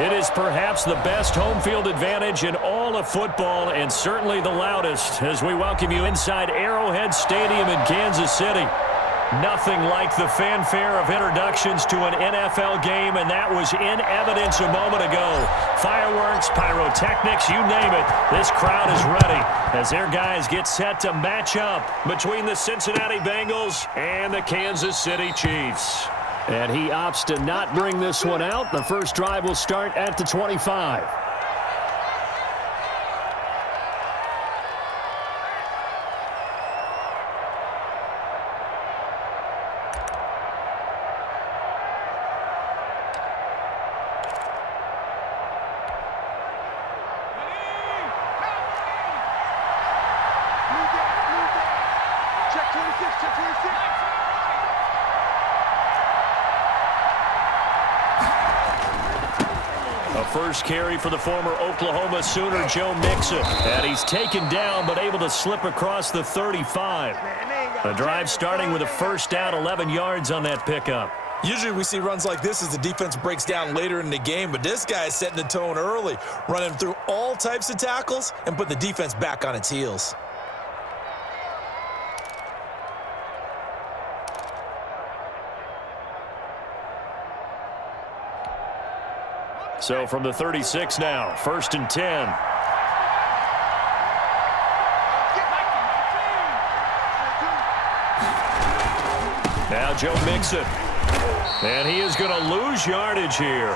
It is perhaps the best home field advantage in all of football and certainly the loudest as we welcome you inside Arrowhead Stadium in Kansas City. Nothing like the fanfare of introductions to an NFL game, and that was in evidence a moment ago. Fireworks, pyrotechnics, you name it. This crowd is ready as their guys get set to match up between the Cincinnati Bengals and the Kansas City Chiefs. And he opts to not bring this one out. The first drive will start at the 25. First carry for the former Oklahoma Sooner, Joe Mixon. And he's taken down but able to slip across the 35. The drive starting with a first down, 11 yards on that pickup. Usually we see runs like this as the defense breaks down later in the game, but this guy is setting the tone early, running through all types of tackles and put the defense back on its heels. So from the 36 now, 1st and 10. Now Joe Mixon. And he is going to lose yardage here.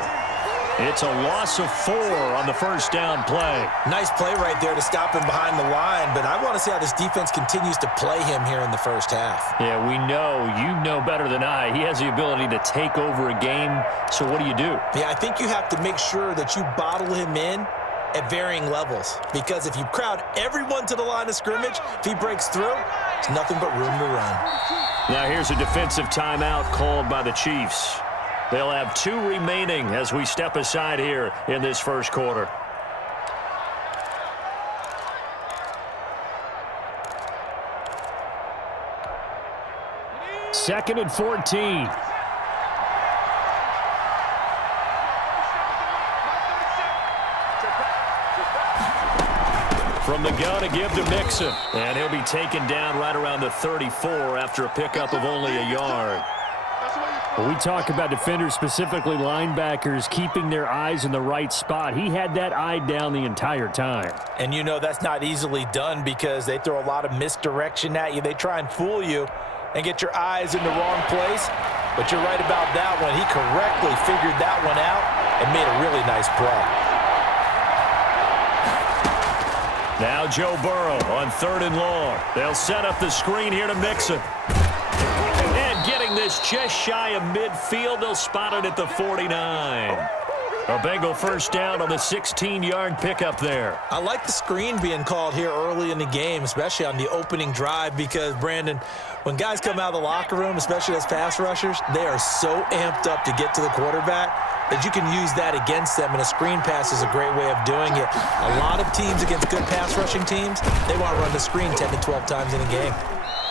It's a loss of 4 on the first down play. Nice play right there to stop him behind the line, but I want to see how this defense continues to play him here in the first half. Yeah, we know. You know better than I. He has the ability to take over a game, so what do you do? Yeah, I think you have to make sure that you bottle him in at varying levels, because if you crowd everyone to the line of scrimmage, if he breaks through, there's nothing but room to run. Now here's a defensive timeout called by the Chiefs. They'll have 2 remaining as we step aside here in this first quarter. Second and 14. From the gun to give to Mixon. And he'll be taken down right around the 34 after a pickup of only a yard. When we talk about defenders, specifically linebackers, keeping their eyes in the right spot, he had that eye down the entire time. And you know that's not easily done because they throw a lot of misdirection at you. They try and fool you and get your eyes in the wrong place. But you're right about that one. He correctly figured that one out and made a really nice play. Now Joe Burrow on 3rd and long. They'll set up the screen here to Mixon. Getting this just shy of midfield, they'll spot it at the 49. A Bengal first down on the 16-yard pickup there. I like the screen being called here early in the game, especially on the opening drive, because, Brandon, when guys come out of the locker room, especially as pass rushers, they are so amped up to get to the quarterback that you can use that against them, and a screen pass is a great way of doing it. A lot of teams against good pass rushing teams, they want to run the screen 10 to 12 times in a game.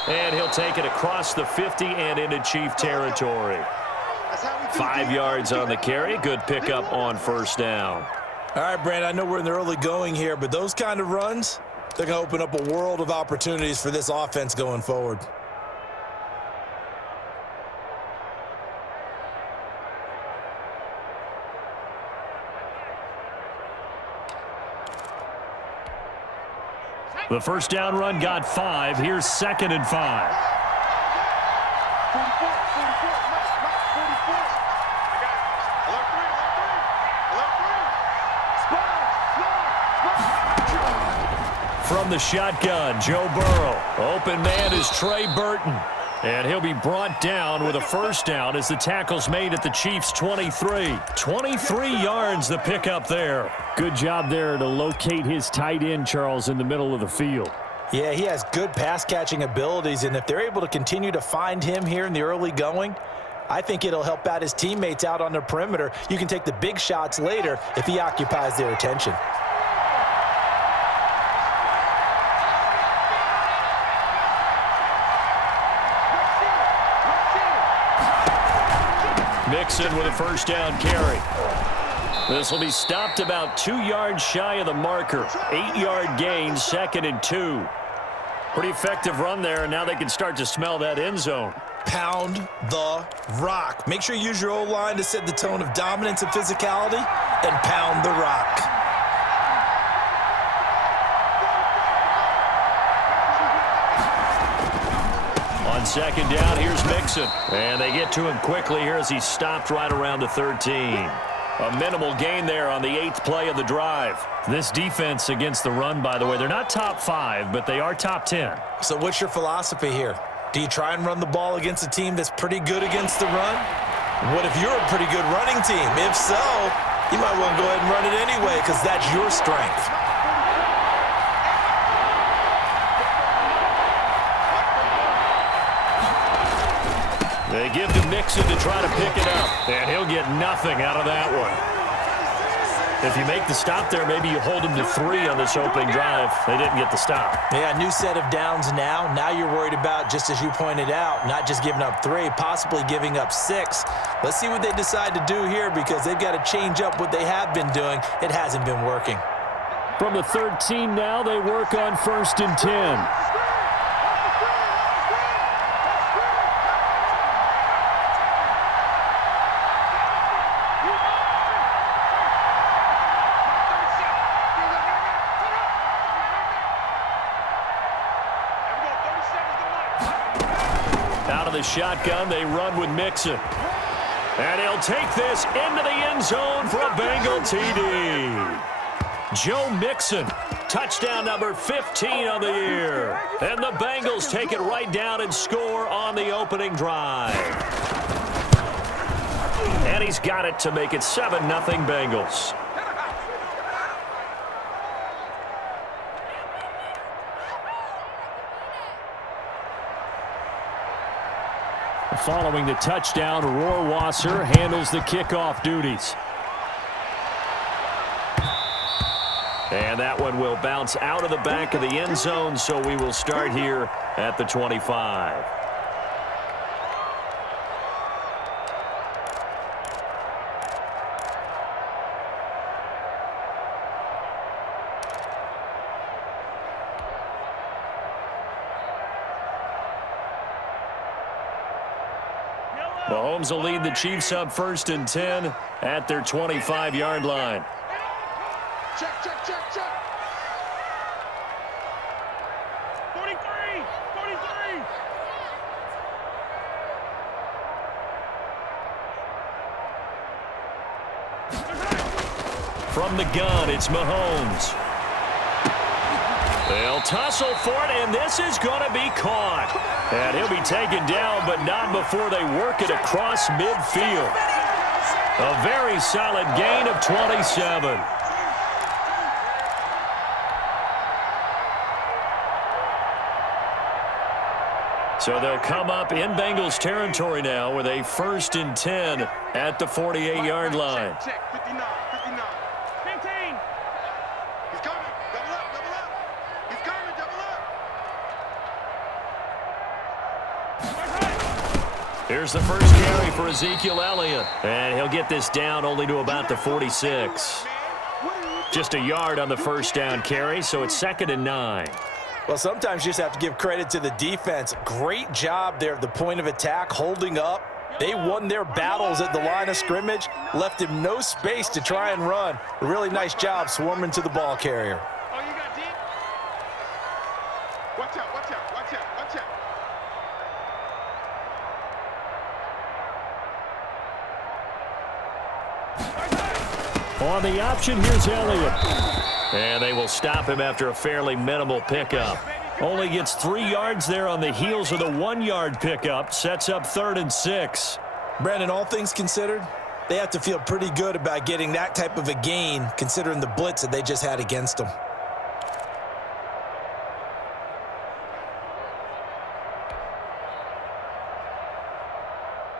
And he'll take it across the 50 and into Chief territory. 5 yards on the carry. Good pickup on first down. All right, Brandon, I know we're in the early going here, but those kind of runs, they're going to open up a world of opportunities for this offense going forward. The first down run got 5. Here's 2nd and 5. From the shotgun, Joe Burrow. Open man is Trey Burton. And he'll be brought down with a first down as the tackle's made at the Chiefs' 23. 23 yards the pickup there. Good job there to locate his tight end, Charles, in the middle of the field. Yeah, he has good pass-catching abilities, and if they're able to continue to find him here in the early going, I think it'll help out his teammates out on the perimeter. You can take the big shots later if he occupies their attention. Mixon with a first down carry. This will be stopped about 2 yards shy of the marker. 8-yard gain, 2nd and 2. Pretty effective run there, and now they can start to smell that end zone. Pound the rock. Make sure you use your O-line to set the tone of dominance and physicality, and pound the rock. On 2nd down, here's Mixon. And they get to him quickly here as he's stopped right around the 13. A minimal gain there on the 8th play of the drive. This defense against the run, by the way, they're not top 5, but they are top 10. So what's your philosophy here? Do you try and run the ball against a team that's pretty good against the run? What if you're a pretty good running team? If so, you might want to go ahead and run it anyway because that's your strength. They give to Mixon to try to pick it up, and he'll get nothing out of that one. If you make the stop there, maybe you hold him to 3 on this opening drive. They didn't get the stop. Yeah, new set of downs now. Now you're worried about, just as you pointed out, not just giving up 3, possibly giving up 6. Let's see what they decide to do here because they've got to change up what they have been doing. It hasn't been working. From the 13 now, they work on 1st and 10. Shotgun, they run with Mixon. And he'll take this into the end zone for a Bengal TD. Joe Mixon, touchdown number 15 on the year. And the Bengals take it right down and score on the opening drive. And he's got it to make it 7-0 Bengals. Following the touchdown, Rohrwasser handles the kickoff duties. And that one will bounce out of the back of the end zone, so we will start here at the 25. Mahomes will lead the Chiefs up 1st and 10 at their 25-yard line. Check. 43. From the gun, it's Mahomes. They'll tussle for it, and this is going to be caught. And he'll be taken down, but not before they work it across midfield. A very solid gain of 27. So they'll come up in Bengals territory now with a 1st and 10 at the 48-yard line. Check. 59. 15. He's coming. Double up. He's coming. Double up. Here's the first carry for Ezekiel Elliott. And he'll get this down only to about the 46. Just a yard on the first down carry, so it's 2nd and 9. Well, sometimes you just have to give credit to the defense. Great job there at the point of attack, holding up. They won their battles at the line of scrimmage, left him no space to try and run. A really nice job swarming to the ball carrier. Oh, you got deep? Watch out. On the option, here's Elliott. And they will stop him after a fairly minimal pickup. Only gets 3 yards there on the heels of the 1-yard pickup. Sets up 3rd and 6. Brandon, all things considered, they have to feel pretty good about getting that type of a gain, considering the blitz that they just had against them.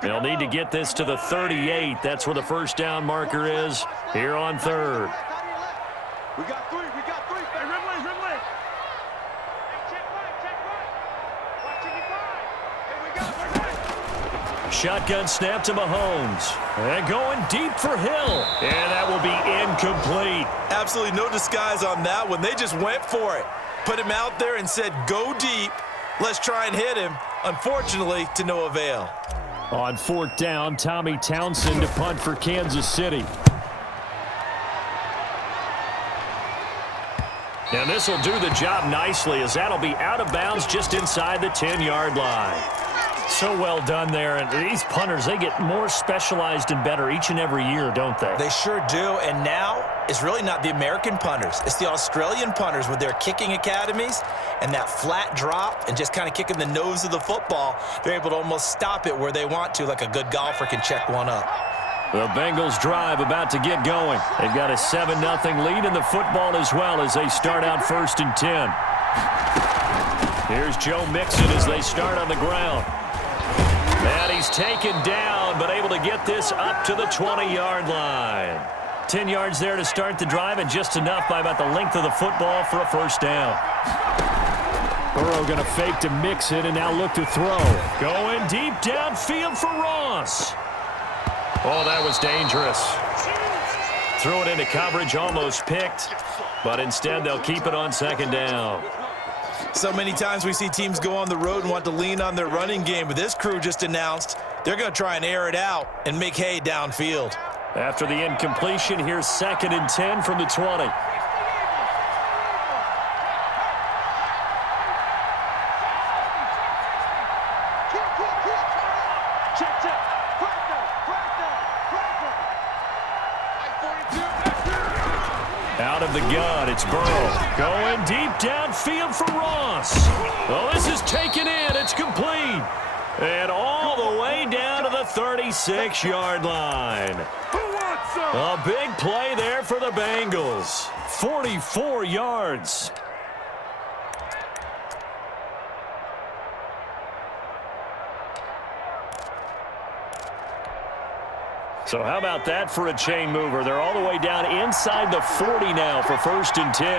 They'll need to get this to the 38. That's where the first down marker is here on 3rd. We got 3. Hey, Ridley. Check right. Watching it right. Hey, we got. Shotgun snap to Mahomes. And going deep for Hill. And that will be absolutely no disguise on that one. They just went for it. Put him out there and said, go deep. Let's try and hit him. Unfortunately, to no avail. On 4th down, Tommy Townsend to punt for Kansas City. And this will do the job nicely, as that'll be out of bounds just inside the 10-yard line. So well done there. And these punters, they get more specialized and better each and every year, don't they? They sure do. And now it's really not the American punters. It's the Australian punters with their kicking academies and that flat drop and just kind of kicking the nose of the football. They're able to almost stop it where they want to, like a good golfer can check one up. The Bengals drive about to get going. They've got a 7-0 lead in the football as well as they start out 1st and 10. Here's Joe Mixon as they start on the ground. And he's taken down, but able to get this up to the 20-yard line. 10 yards there to start the drive, and just enough by about the length of the football for a 1st down. Burrow going to fake to Mixon and now look to throw. Going deep downfield for Ross. Oh, that was dangerous. Threw it into coverage, almost picked, but instead they'll keep it on 2nd down. So many times we see teams go on the road and want to lean on their running game, but this crew just announced they're going to try and air it out and make hay downfield. After the incompletion, here's 2nd and 10 from the 20. Out of the gun, it's Burrow. Going deep downfield for Ross. Well, this is taken in. It's complete. And all the way down to the 36-yard line. A big play there for the Bengals. 44 yards. So how about that for a chain mover? They're all the way down inside the 40 now for 1st and 10.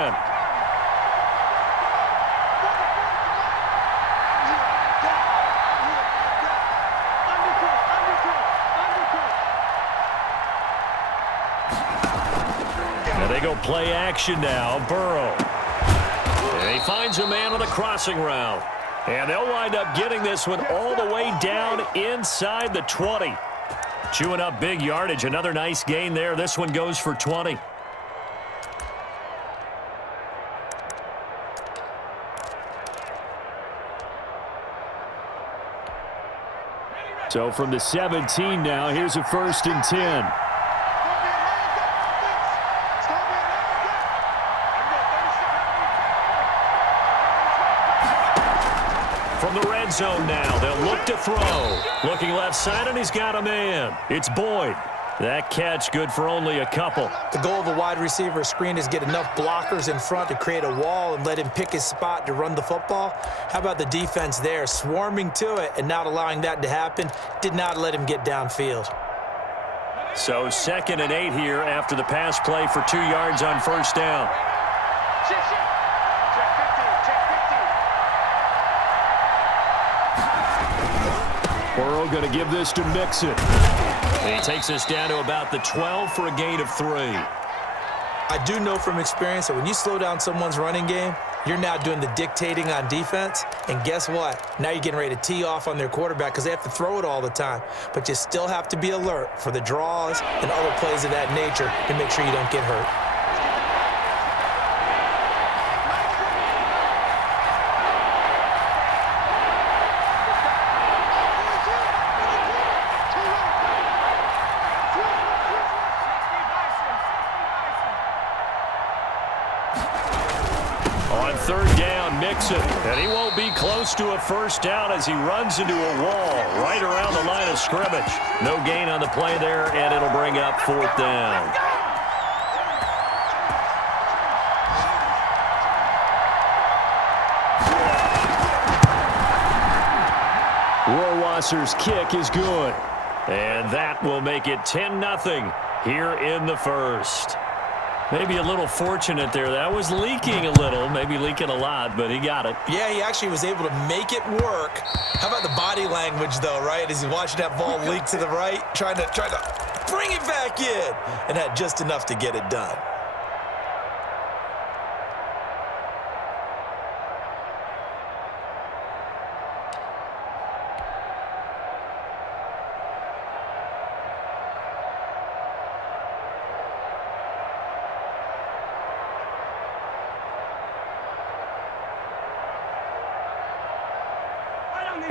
And they go play action now. Burrow. And he finds a man on the crossing route. And they'll wind up getting this one all the way down inside the 20. Chewing up big yardage. Another nice gain there. This one goes for 20. So from the 17 now, here's a 1st and 10. From the red zone now, they'll look to throw. Looking left side, and he's got a man. It's Boyd. That catch good for only a couple. The goal of a wide receiver screen is get enough blockers in front to create a wall and let him pick his spot to run the football. How about the defense there, swarming to it and not allowing that to happen? Did not let him get downfield. So 2nd and 8 here after the pass play for 2 yards on 1st down. Burrow going to give this to Mixon. He takes us down to about the 12 for a gain of 3. I do know from experience that when you slow down someone's running game, you're now doing the dictating on defense. And guess what? Now you're getting ready to tee off on their quarterback because they have to throw it all the time. But you still have to be alert for the draws and other plays of that nature to make sure you don't get hurt. On 3rd down, Mixon. And he won't be close to a 1st down as he runs into a wall right around the line of scrimmage. No gain on the play there, and it'll bring up 4th down. Rohrwasser's kick is good. And that will make it 10-0 here in the 1st. Maybe a little fortunate there. That was leaking a little, maybe leaking a lot, but he got it. Yeah, he actually was able to make it work. How about the body language, though, right? As he watched that ball leak to the right, trying to bring it back in, and had just enough to get it done.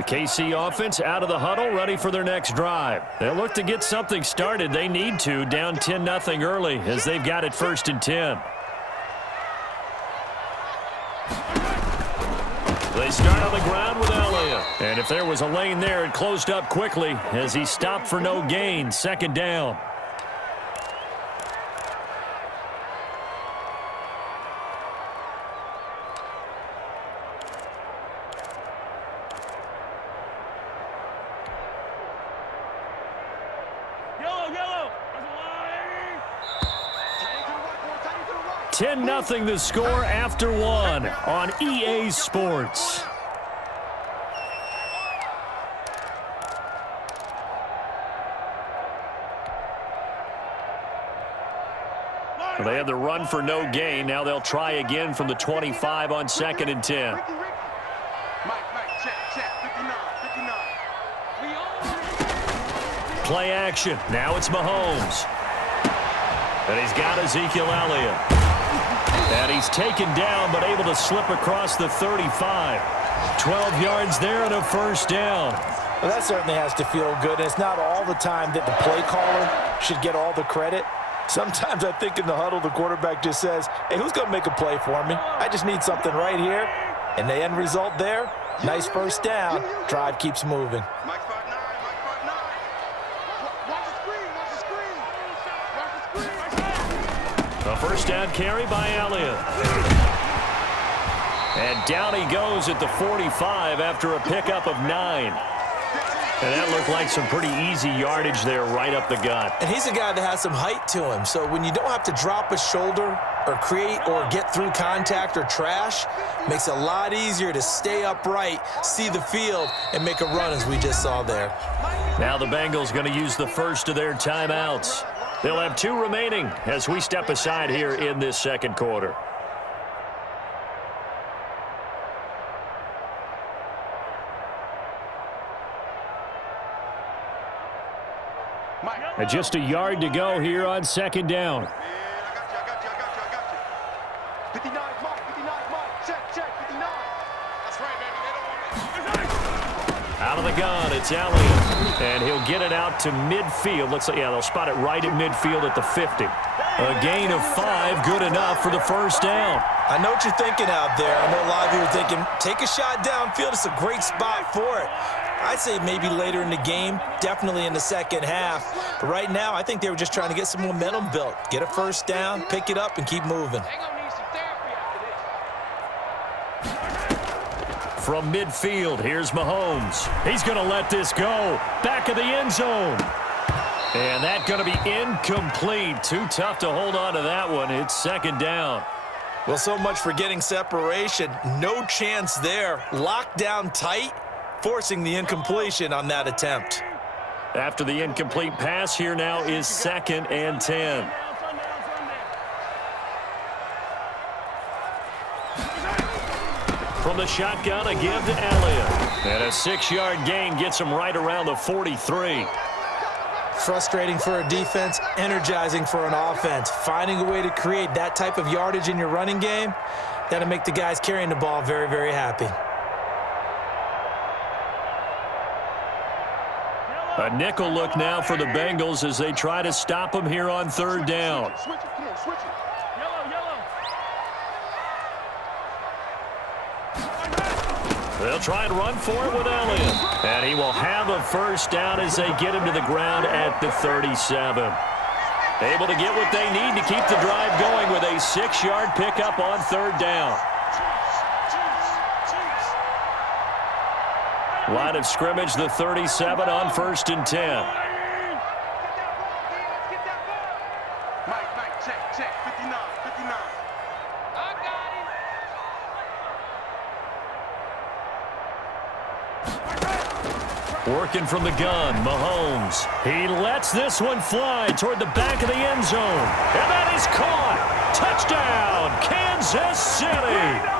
KC offense out of the huddle, ready for their next drive. They'll look to get something started. They need to, down 10-0 early as they've got it 1st and 10. They start on the ground with Elliott. And if there was a lane there, it closed up quickly as he stopped for no gain. 2nd down. Yellow. 10-0 the score after 1 on EA Sports. They had the run for no gain. Now they'll try again from the 25 on 2nd and 10. Mike, check. 59. Play action. Now it's Mahomes. And he's got Ezekiel Elliott. And he's taken down but able to slip across the 35. 12 yards there and a 1st down. Well, that certainly has to feel good. And it's not all the time that the play caller should get all the credit. Sometimes I think in the huddle, the quarterback just says, hey, who's going to make a play for me? I just need something right here. And the end result there, nice 1st down. Drive keeps moving. Mike 5'9", Watch the screen. A 1st down carry by Elliott. And down he goes at the 45 after a pickup of 9. And that looked like some pretty easy yardage there right up the gut. And he's a guy that has some height to him. So when you don't have to drop a shoulder or create or get through contact or trash, makes it a lot easier to stay upright, see the field, and make a run as we just saw there. Now the Bengals going to use the first of their timeouts. They'll have 2 remaining as we step aside here in this 2nd quarter. And just a yard to go here on 2nd down. I got you. 59, Mike. Check. 59. That's right, baby. They don't want it. Out of the gun, it's Elliott. And he'll get it out to midfield. Looks like, yeah, they'll spot it right at midfield at the 50. A gain of 5, good enough for the 1st down. I know what you're thinking out there. I know a lot of you are thinking, take a shot downfield. It's a great spot for it. I'd say maybe later in the game, definitely in the 2nd half. But right now, I think they were just trying to get some momentum built. Get a 1st down, pick it up, and keep moving. From midfield, here's Mahomes. He's going to let this go. Back of the end zone. And that's going to be incomplete. Too tough to hold on to that one. It's 2nd down. Well, so much for getting separation. No chance there. Locked down tight, forcing the incompletion on that attempt. After the incomplete pass, here now is 2nd and 10. From the shotgun, a give to Elliott. And a 6-yard gain gets him right around the 43. Frustrating for a defense, energizing for an offense. Finding a way to create that type of yardage in your running game, that'll make the guys carrying the ball very, very happy. A nickel look now for the Bengals as they try to stop him here on 3rd down. Switch it. Come on, switch it. They'll try and run for it with Elliott. And he will have a 1st down as they get him to the ground at the 37. Able to get what they need to keep the drive going with a 6-yard pickup on 3rd down. Line of scrimmage, the 37 on 1st and 10. Mike, check. 59. I got him. Working from the gun, Mahomes. He lets this one fly toward the back of the end zone. And that is caught. Touchdown, Kansas City.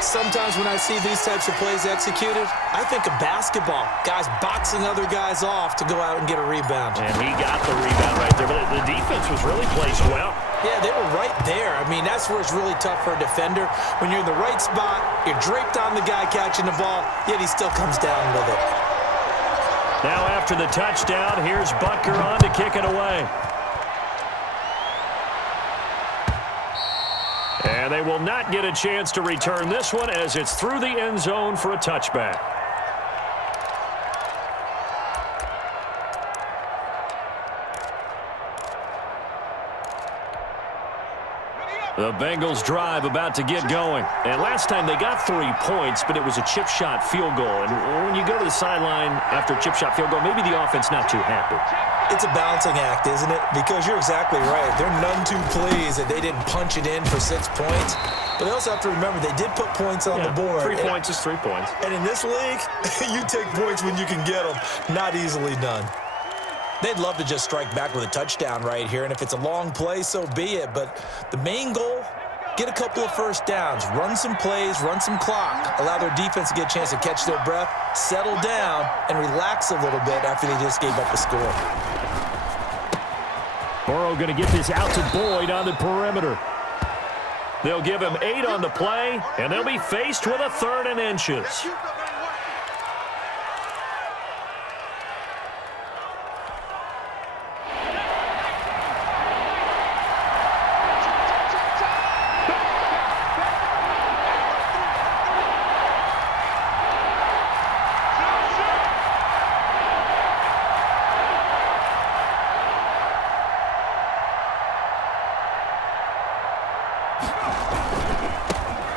Sometimes when I see these types of plays executed, I think of basketball. Guys boxing other guys off to go out and get a rebound. And he got the rebound right there, but the defense was really placed well. Yeah, they were right there. I mean, that's where it's really tough for a defender. When you're in the right spot, you're draped on the guy catching the ball, yet he still comes down with it. Now after the touchdown, here's Butker on to kick it away. And they will not get a chance to return this one as it's through the end zone for a touchback. The Bengals drive about to get going. And last time they got 3 points, but it was a chip shot field goal. And when you go to the sideline after a chip shot field goal, maybe the offense not too happy. It's a balancing act, isn't it? Because you're exactly right. They're none too pleased that they didn't punch it in for 6 points. But they also have to remember they did put points on the board. 3 points is 3 points. And in this league, you take points when you can get them. Not easily done. They'd love to just strike back with a touchdown right here, and if it's a long play, so be it. But the main goal, get a couple of first downs, run some plays, run some clock, allow their defense to get a chance to catch their breath, settle down, and relax a little bit after they just gave up a score. Burrow going to get this out to Boyd on the perimeter. They'll give him 8 on the play, and they'll be faced with a 3rd and inches.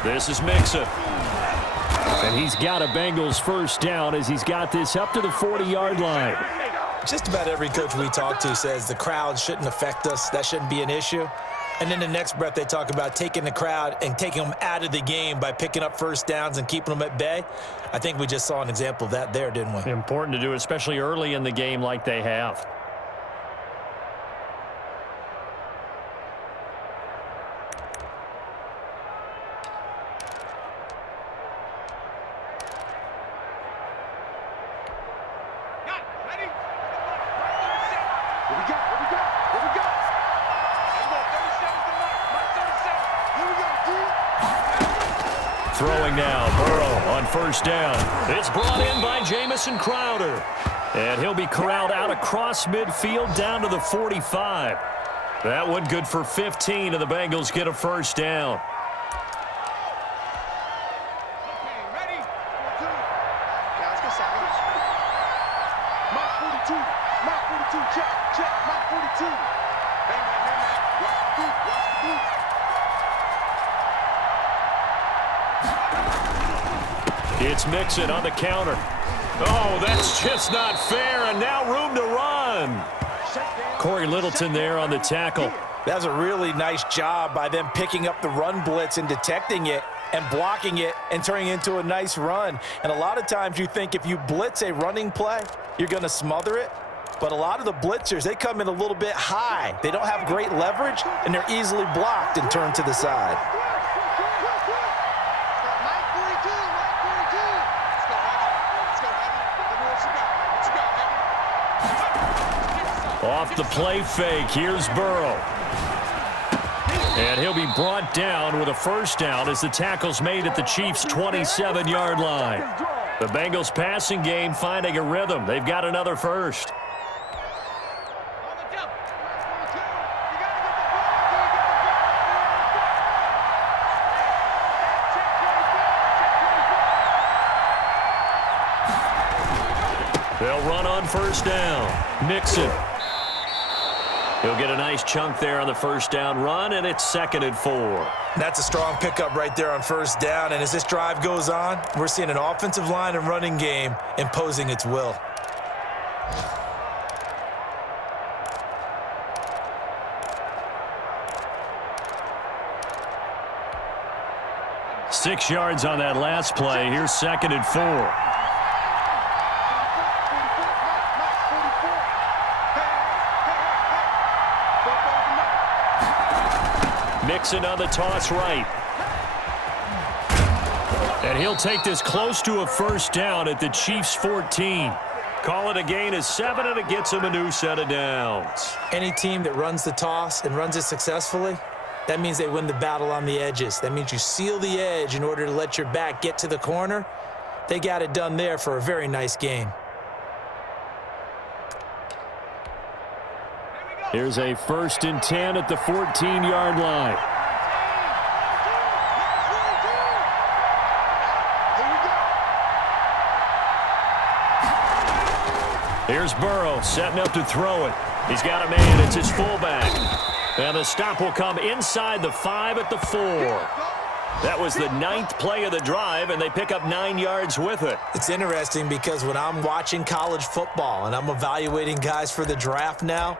This is Mixon. And he's got a Bengals first down as he's got this up to the 40-yard line. Just about every coach we talk to says the crowd shouldn't affect us. That shouldn't be an issue. And then the next breath they talk about taking the crowd and taking them out of the game by picking up first downs and keeping them at bay. I think we just saw an example of that there, didn't we? Important to do, especially early in the game like they have. Throwing now, Burrow on first down. It's brought in by Jamison Crowder. And he'll be corralled out across midfield down to the 45. That one good for 15, and the Bengals get a first down. It's Mixon on the counter. Oh, that's just not fair, and now room to run. Corey Littleton there on the tackle. That was a really nice job by them picking up the run blitz and detecting it and blocking it and turning it into a nice run. And a lot of times you think if you blitz a running play, you're going to smother it. But a lot of the blitzers, they come in a little bit high. They don't have great leverage, and they're easily blocked and turned to the side. Off the play fake, here's Burrow. And he'll be brought down with a first down as the tackle's made at the Chiefs' 27-yard line. The Bengals passing game finding a rhythm. They've got another first. They'll run on first down. Mixon. He'll get a nice chunk there on the first down run, and it's 2nd and 4. That's a strong pickup right there on first down, and as this drive goes on, we're seeing an offensive line and running game imposing its will. Six yards on that last play. Here's 2nd and 4. Mixon on the toss right. And he'll take this close to a first down at the Chiefs' 14. Call it a gain of 7, and it gets him a new set of downs. Any team that runs the toss and runs it successfully, that means they win the battle on the edges. That means you seal the edge in order to let your back get to the corner. They got it done there for a very nice gain. Here's a 1st and 10 at the 14-yard line. Here's Burrow setting up to throw it. He's got a man. It's his fullback. And the stop will come inside the 5 at the 4. That was the 9th play of the drive, and they pick up 9 yards with it. It's interesting because when I'm watching college football and I'm evaluating guys for the draft now,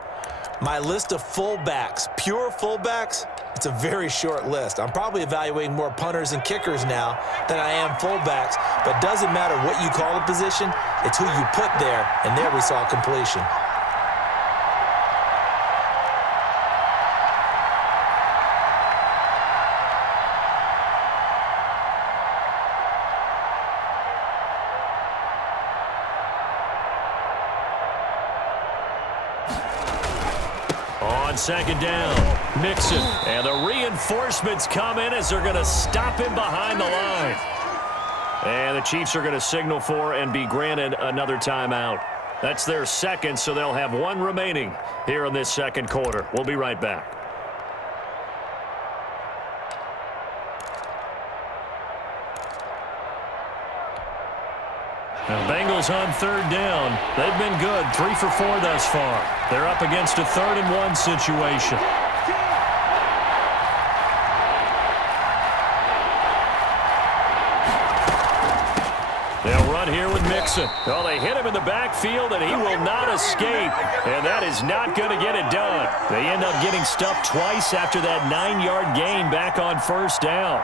my list of fullbacks, pure fullbacks, it's a very short list. I'm probably evaluating more punters and kickers now than I am fullbacks, but it doesn't matter what you call the position, it's who you put there, and there we saw completion. On 2nd down, Mixon. And the reinforcements come in as they're going to stop him behind the line. And the Chiefs are going to signal for and be granted another timeout. That's their 2nd, so they'll have 1 remaining here in this 2nd quarter. We'll be right back. Now, Bengals on 3rd down. They've been good, 3 for 4 thus far. They're up against a 3rd and 1 situation. They'll run here with Mixon. Oh, they hit him in the backfield, and he will not escape. And that is not going to get it done. They end up getting stuffed twice after that 9-yard gain back on 1st down.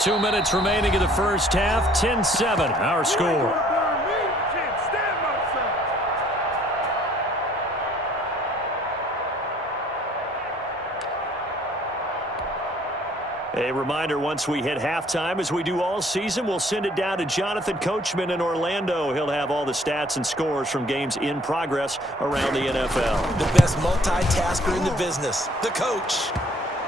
2 minutes remaining in the first half. 10-7, our score. A reminder, once we hit halftime, as we do all season, we'll send it down to Jonathan Coachman in Orlando. He'll have all the stats and scores from games in progress around the NFL. The best multitasker in the business, the coach.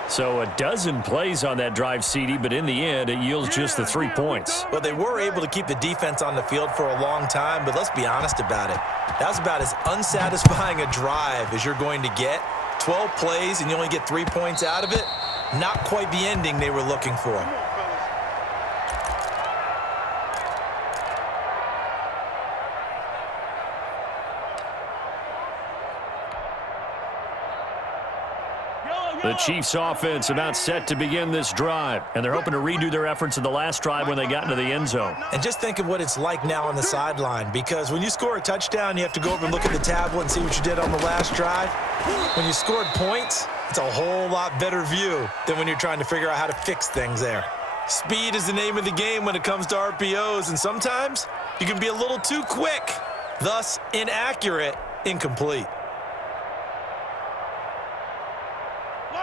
So a dozen plays on that drive, CD, but in the end, it yields just the 3 points. Well, they were able to keep the defense on the field for a long time, but let's be honest about it. That was about as unsatisfying a drive as you're going to get. 12 plays and you only get 3 points out of it. Not quite the ending they were looking for. The Chiefs offense about set to begin this drive, and they're hoping to redo their efforts in the last drive when they got into the end zone. And just think of what it's like now on the sideline, because when you score a touchdown, you have to go over and look at the tablet and see what you did on the last drive. When you scored points, it's a whole lot better view than when you're trying to figure out how to fix things there. Speed is the name of the game when it comes to RPOs, and sometimes you can be a little too quick, thus inaccurate, incomplete.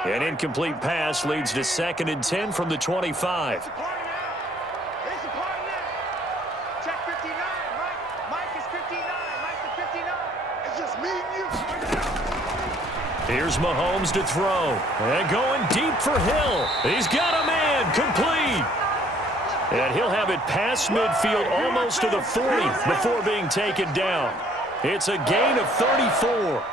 An incomplete pass leads to 2nd and 10 from the 25. Check 59, Mike is 59. Mike's the 59. It's just me and you. Here's Mahomes to throw. And going deep for Hill. He's got a man. Complete. And he'll have it past midfield almost to the 40 before being taken down. It's a gain of 34.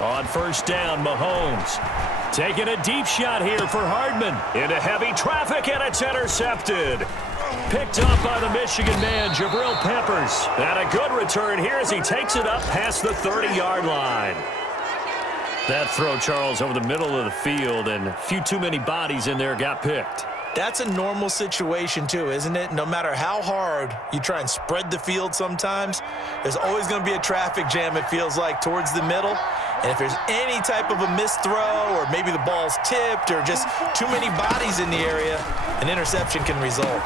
On 1st down, Mahomes taking a deep shot here for Hardman. Into heavy traffic, and it's intercepted. Picked up by the Michigan man, Jabril Peppers. And a good return here as he takes it up past the 30-yard line. That throw, Charles, over the middle of the field, and a few too many bodies in there got picked. That's a normal situation too, isn't it? No matter how hard you try and spread the field sometimes, there's always going to be a traffic jam, it feels like, towards the middle. And if there's any type of a missed throw, or maybe the ball's tipped, or just too many bodies in the area, an interception can result.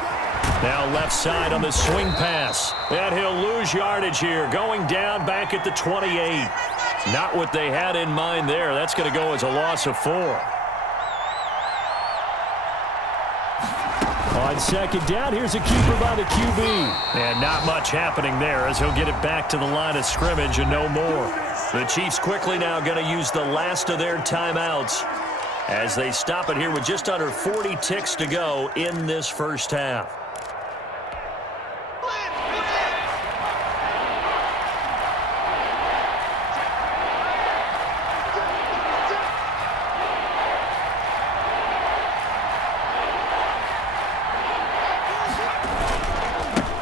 Now left side on the swing pass. And he'll lose yardage here. Going down back at the 28. Not what they had in mind there. That's going to go as a loss of 4. On second down, here's a keeper by the QB. And not much happening there as he'll get it back to the line of scrimmage and no more. The Chiefs quickly now going to use the last of their timeouts as they stop it here with just under 40 ticks to go in this first half.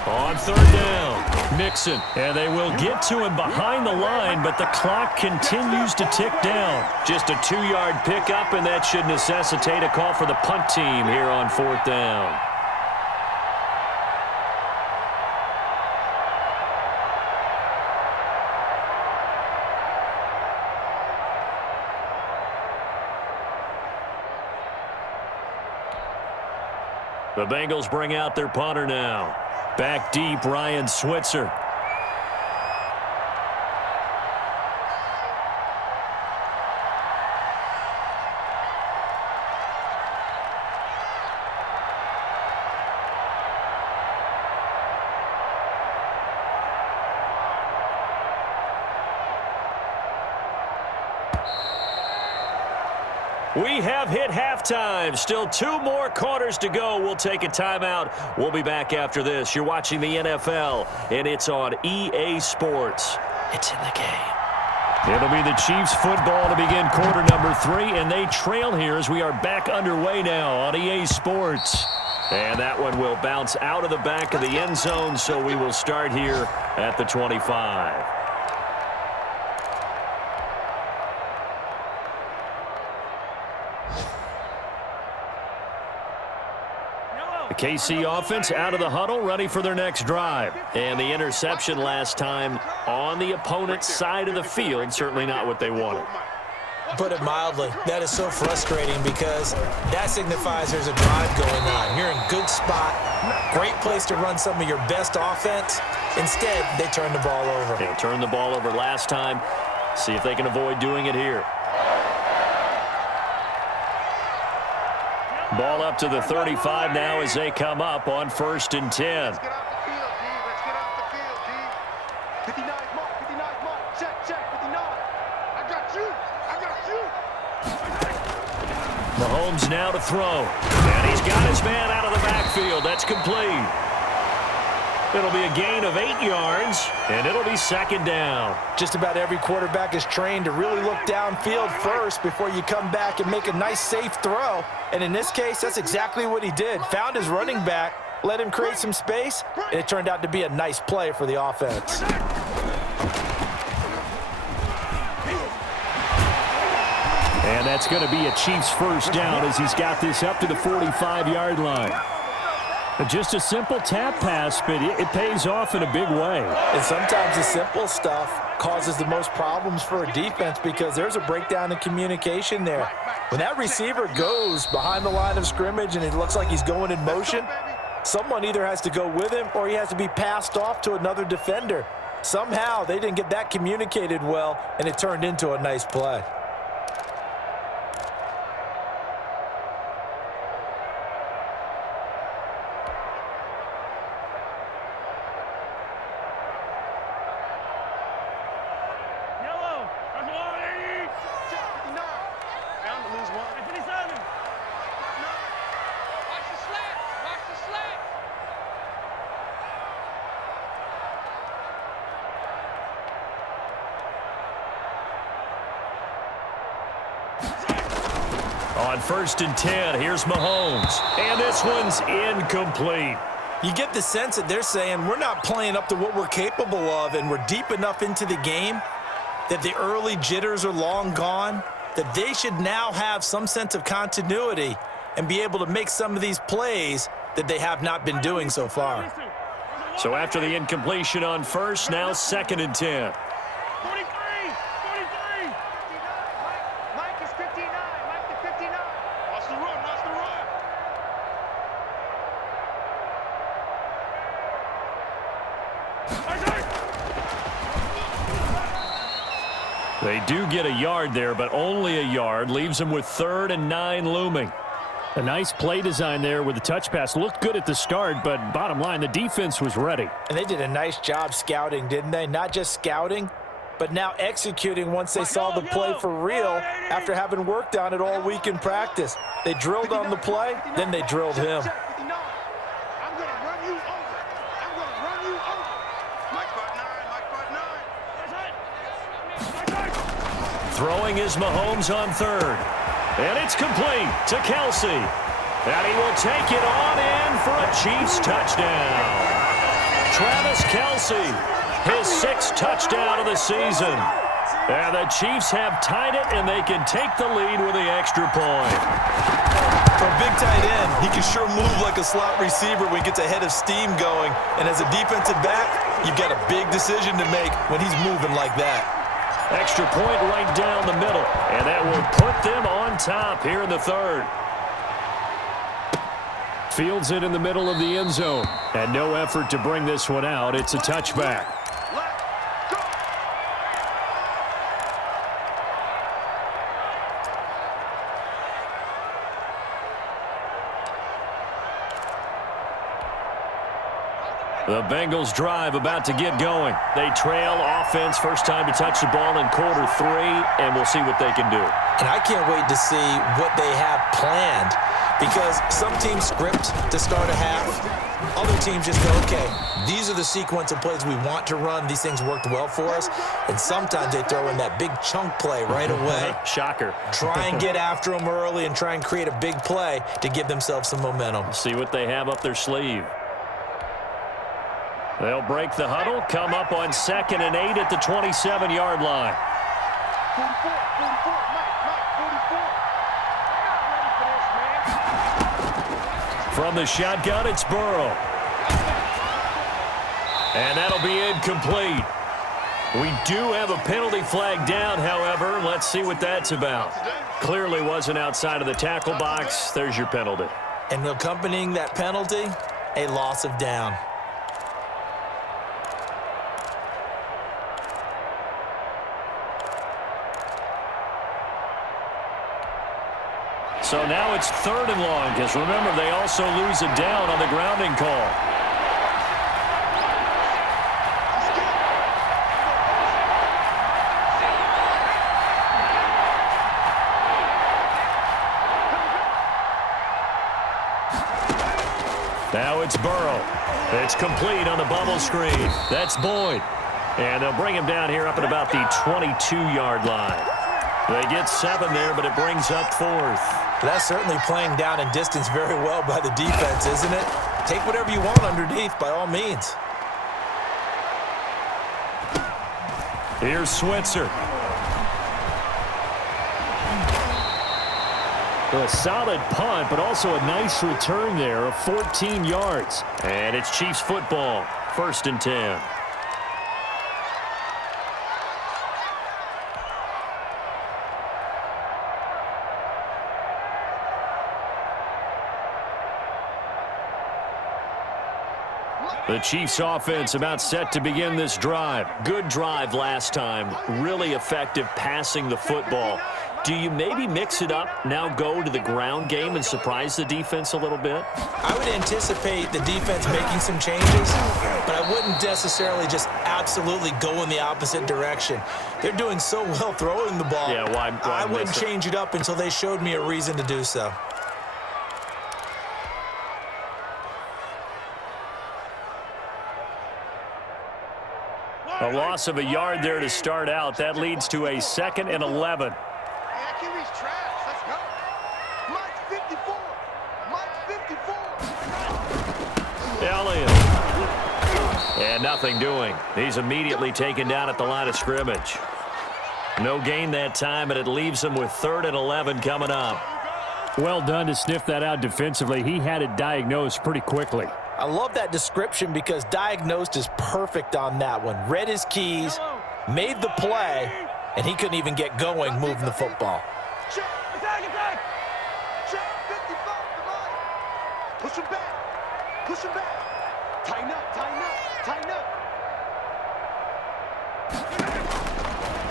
On third down, Mixon, and they will get to him behind the line, but the clock continues to tick down. Just a 2-yard pickup, and that should necessitate a call for the punt team here on fourth down. The Bengals bring out their punter now. Back deep, Ryan Switzer. We have hit halftime. Still 2 more quarters to go. We'll take a timeout. We'll be back after this. You're watching the NFL, and it's on EA Sports. It's in the game. It'll be the Chiefs football to begin quarter number 3, and they trail here as we are back underway now on EA Sports. And that one will bounce out of the back of the end zone, so we will start here at the 25. The KC offense out of the huddle, ready for their next drive. And the interception last time on the opponent's side of the field, certainly not what they wanted. Put it mildly, that is so frustrating because that signifies there's a drive going on. You're in good spot, great place to run some of your best offense. Instead, they turn the ball over. They turned the ball over last time. See if they can avoid doing it here. Ball up to the 35 now as they come up on 1st and 10. Let's get out the field, D. Let's get out the field, D. 59 mark, 59 mark. Check, 59. I got you. Mahomes now to throw. And he's got his man out of the backfield. That's complete. It'll be a gain of 8 yards, and it'll be 2nd down. Just about every quarterback is trained to really look downfield first before you come back and make a nice, safe throw. And in this case, that's exactly what he did. Found his running back, let him create some space, and it turned out to be a nice play for the offense. And that's going to be a Chiefs first down as he's got this up to the 45-yard line. Just a simple tap pass, but it pays off in a big way. And sometimes the simple stuff causes the most problems for a defense because there's a breakdown in communication there. When that receiver goes behind the line of scrimmage and it looks like he's going in motion, someone either has to go with him or he has to be passed off to another defender. Somehow they didn't get that communicated well, and it turned into a nice play. On 1st and 10, here's Mahomes. And this one's incomplete. You get the sense that they're saying we're not playing up to what we're capable of, and we're deep enough into the game that the early jitters are long gone, that they should now have some sense of continuity and be able to make some of these plays that they have not been doing so far. So after the incompletion on 1st, now 2nd and 10. They do get a yard there, but only a yard. Leaves them with 3rd and 9 looming. A nice play design there with the touch pass. Looked good at the start, but bottom line, the defense was ready. And they did a nice job scouting, didn't they? Not just scouting, but now executing once they saw the play for real after having worked on it all week in practice. They drilled on the play, then they drilled him. I'm gonna run you over. I'm gonna run you over. Mike Bot 9. Throwing is Mahomes on 3rd. And it's complete to Kelsey. And he will take it on in for a Chiefs touchdown. Travis Kelsey, his 6th touchdown of the season. And the Chiefs have tied it, and they can take the lead with the extra point. For a big tight end, he can sure move like a slot receiver when he gets a head of steam going. And as a defensive back, you've got a big decision to make when he's moving like that. Extra point right down the middle, and that will put them on top here in the 3rd. Fields it in the middle of the end zone, and no effort to bring this one out. It's a touchback. The Bengals drive about to get going. They trail offense, first time to touch the ball in quarter 3, and we'll see what they can do. And I can't wait to see what they have planned, because some teams script to start a half. Other teams just go, okay, these are the sequence of plays we want to run. These things worked well for us. And sometimes they throw in that big chunk play right away. Shocker. Try and get after them early and try and create a big play to give themselves some momentum. See what they have up their sleeve. They'll break the huddle, come up on 2nd and 8 at the 27-yard line. 44, Mike, 44. From the shotgun, it's Burrow. And that'll be incomplete. We do have a penalty flag down, however. Let's see what that's about. Clearly wasn't outside of the tackle box. There's your penalty. And accompanying that penalty, a loss of down. So now it's 3rd and long, because remember, they also lose it down on the grounding call. Now it's Burrow. It's complete on the bubble screen. That's Boyd. And they'll bring him down here up at about the 22-yard line. They get 7 there, but it brings up 4th. That's certainly playing down and distance very well by the defense, isn't it? Take whatever you want underneath, by all means. Here's Switzer. A solid punt, but also a nice return there of 14 yards. And it's Chiefs football, 1st and 10. The Chiefs offense about set to begin this drive. Good drive last time. Really effective passing the football. Do you maybe mix it up, now go to the ground game and surprise the defense a little bit? I would anticipate the defense making some changes, but I wouldn't necessarily just absolutely go in the opposite direction. They're doing so well throwing the ball. Yeah, why I wouldn't change it up until they showed me a reason to do so. A loss of a yard there to start out. That leads to a 2nd and 11. That QB's trash. Let's go. Mike 54. Mike 54. Elliott. And nothing doing. He's immediately taken down at the line of scrimmage. No gain that time, and it leaves him with 3rd and 11 coming up. Well done to sniff that out defensively. He had it diagnosed pretty quickly. I love that description because diagnosed is perfect on that one. Read his keys, made the play, and he couldn't even get going moving the football. Check. Attack. Check. 55 to Mike. Push him back. Tighten up.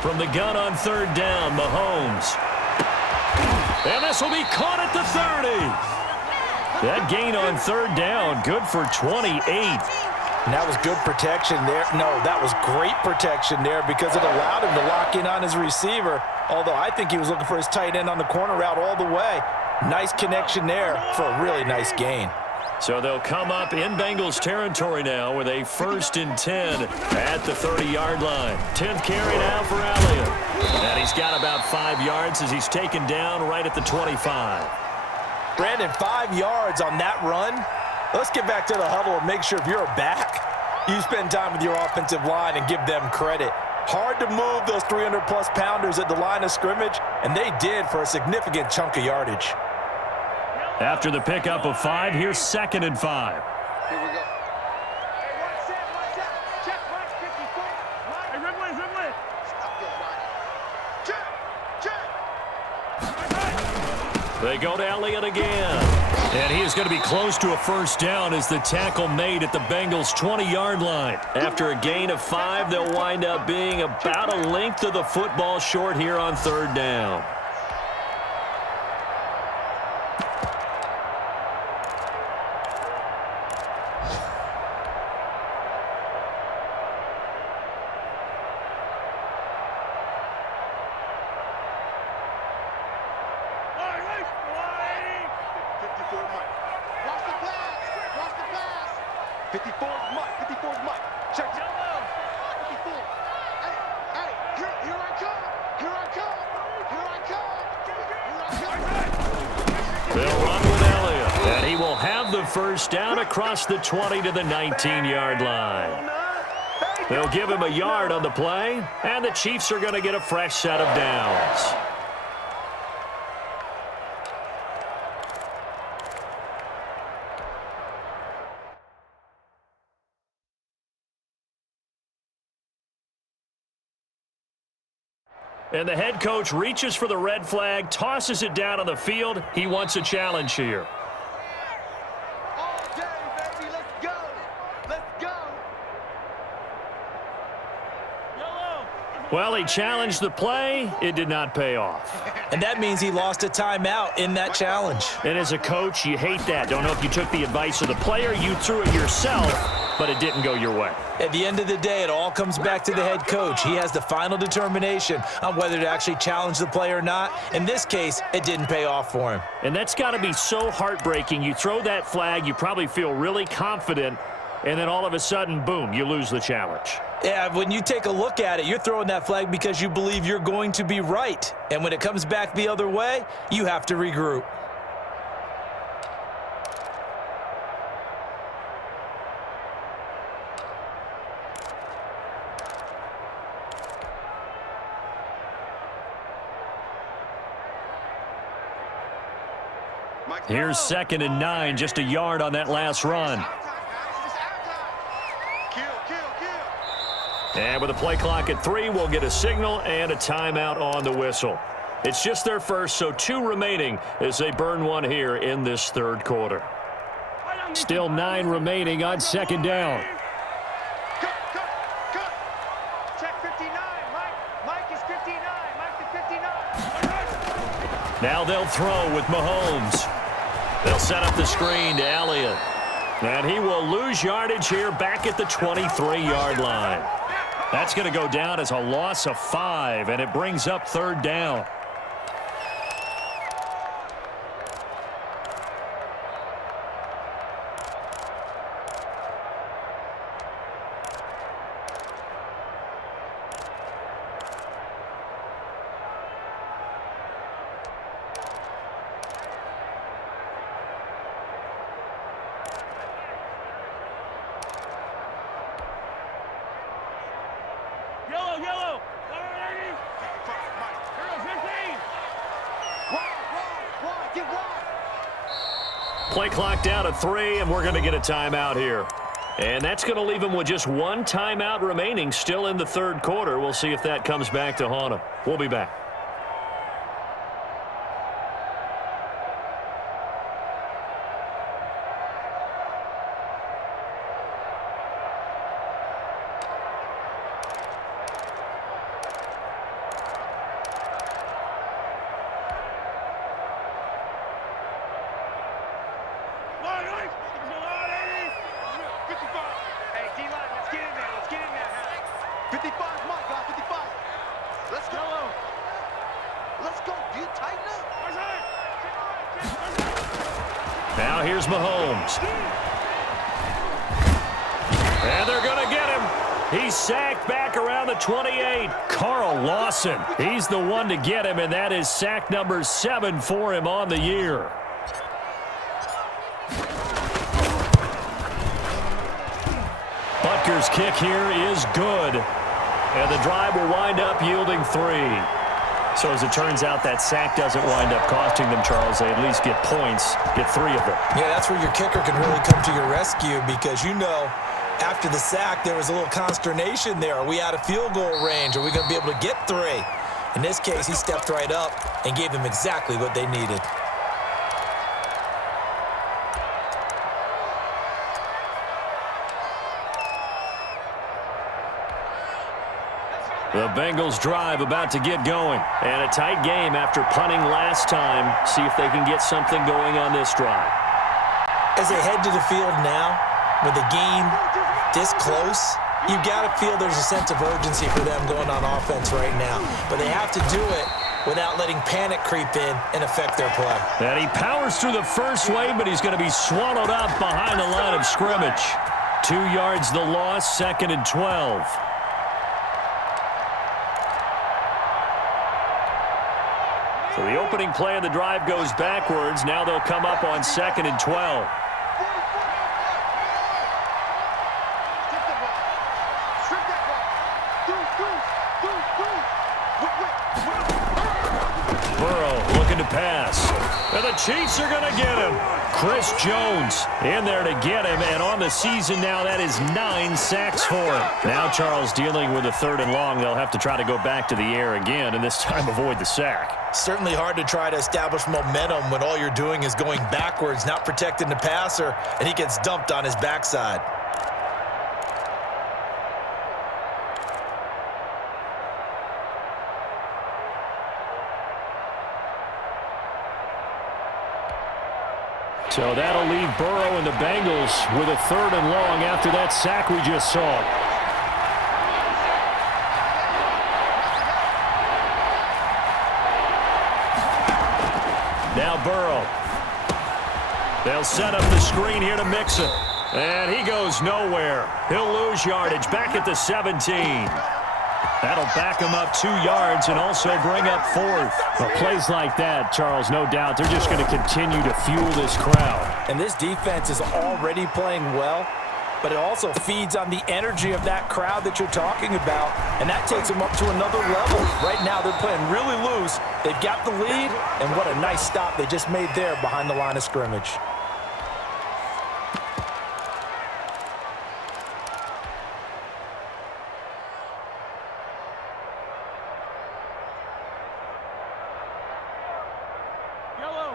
From the gun on third down, Mahomes. And this will be caught at the 30. That gain on third down, good for 28. And that was good protection there. No, that was great protection there because it allowed him to lock in on his receiver, although I think he was looking for his tight end on the corner route all the way. Nice connection there for a really nice gain. So they'll come up in Bengals territory now with a 1st and 10 at the 30-yard line. 10th carry now for Elliott. And he's got about 5 yards as he's taken down right at the 25. Brandon, 5 yards on that run. Let's get back to the huddle and make sure if you're a back, you spend time with your offensive line and give them credit. Hard to move those 300-plus pounders at the line of scrimmage, and they did for a significant chunk of yardage. After the pickup of 5, here's 2nd and 5. Here we go. Hey, one set. Check, Mike, 54. Mike. Hey, Ridley. Stop your body. Check. They go to Elliott again. And he is going to be close to a 1st down as the tackle made at the Bengals' 20-yard line. After a gain of 5, they'll wind up being about a length of the football short here on 3rd down. They'll run with Elliott, and he will have the 1st down across the 20 to the 19-yard line. They'll give him a yard on the play, and the Chiefs are going to get a fresh set of downs. And the head coach reaches for the red flag, tosses it down on the field. He wants a challenge here. All day, baby. Let's go. Let's go. Yellow. Well, he challenged the play. It did not pay off. And that means he lost a timeout in that challenge. And as a coach, you hate that. Don't know if you took the advice of the player. You threw it yourself, but it didn't go your way. At the end of the day, it all comes back to the head coach. He has the final determination on whether to actually challenge the play or not. In this case, it didn't pay off for him. And that's got to be so heartbreaking. You throw that flag, you probably feel really confident, and then all of a sudden, boom, you lose the challenge. Yeah, when you take a look at it, you're throwing that flag because you believe you're going to be right. And when it comes back the other way, you have to regroup. Here's 2nd and 9, just a yard on that last run. And with a play clock at 3, we'll get a signal and a timeout on the whistle. It's just their first, so 2 remaining as they burn one here in this 3rd quarter. Still 9 remaining on 2nd down. Check 59. Mike is 59. Mike to 59. Now they'll throw with Mahomes. They'll set up the screen to Elliott. And he will lose yardage here back at the 23-yard line. That's going to go down as a loss of 5, and it brings up 3rd down. Yellow. Play clock down to 3, and we're going to get a timeout here. And that's going to leave him with just 1 timeout remaining still in the 3rd quarter. We'll see if that comes back to haunt him. We'll be back. Here's Mahomes. And they're going to get him. He's sacked back around the 28. Carl Lawson, he's the one to get him, and that is sack number 7 for him on the year. Butker's kick here is good. And the drive will wind up yielding 3. So as it turns out, that sack doesn't wind up costing them, Charles. They at least get points, get 3 of them. Yeah, that's where your kicker can really come to your rescue because, after the sack, there was a little consternation there. Are we out of field goal range? Are we going to be able to get 3? In this case, he stepped right up and gave them exactly what they needed. The Bengals drive about to get going. And a tight game after punting last time. See if they can get something going on this drive. As they head to the field now, with the game this close, you've got to feel there's a sense of urgency for them going on offense right now. But they have to do it without letting panic creep in and affect their play. And he powers through the first wave, but he's going to be swallowed up behind the line of scrimmage. 2 yards the loss, 2nd and 12. So the opening play of the drive goes backwards. Now they'll come up on 2nd and 12. Burrow looking to pass. And the Chiefs are going to get him. Chris Jones in there to get him. And on the season now, that is 9 sacks for him. Now Charles dealing with a 3rd and long. They'll have to try to go back to the air again, and this time avoid the sack. Certainly hard to try to establish momentum when all you're doing is going backwards, not protecting the passer, and he gets dumped on his backside. So that'll leave Burrow and the Bengals with a 3rd and long after that sack we just saw. Now Burrow. They'll set up the screen here to Mixon. And he goes nowhere. He'll lose yardage back at the 17. That'll back him up 2 yards and also bring up 4th. Well, plays like that, Charles, no doubt, they're just going to continue to fuel this crowd. And this defense is already playing well, but it also feeds on the energy of that crowd that you're talking about, and that takes them up to another level. Right now, they're playing really loose. They've got the lead, and what a nice stop they just made there behind the line of scrimmage.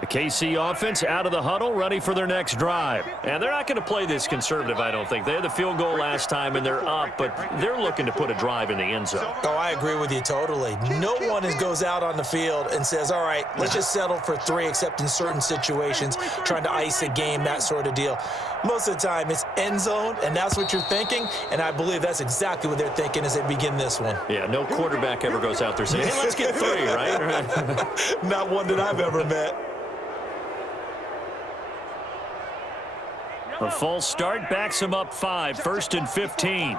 The KC offense out of the huddle, ready for their next drive. And they're not going to play this conservative, I don't think. They had the field goal last time, and they're up, but they're looking to put a drive in the end zone. Oh, I agree with you totally. No one goes out on the field and says, all right, let's just settle for 3, except in certain situations, trying to ice a game, that sort of deal. Most of the time, it's end zone, and that's what you're thinking, and I believe that's exactly what they're thinking as they begin this one. Yeah, no quarterback ever goes out there saying, hey, let's get 3, right? Not one that I've ever met. A false start backs him up 5, 1st and 15.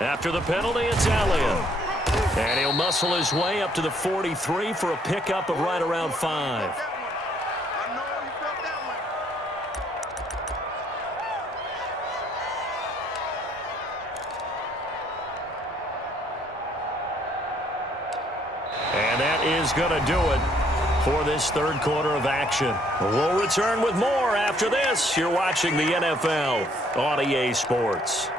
After the penalty, it's Elliott. And he'll muscle his way up to the 43 for a pickup of right around 5. And that is going to do it for this 3rd quarter of action. We'll return with more after this. You're watching the NFL on EA Sports.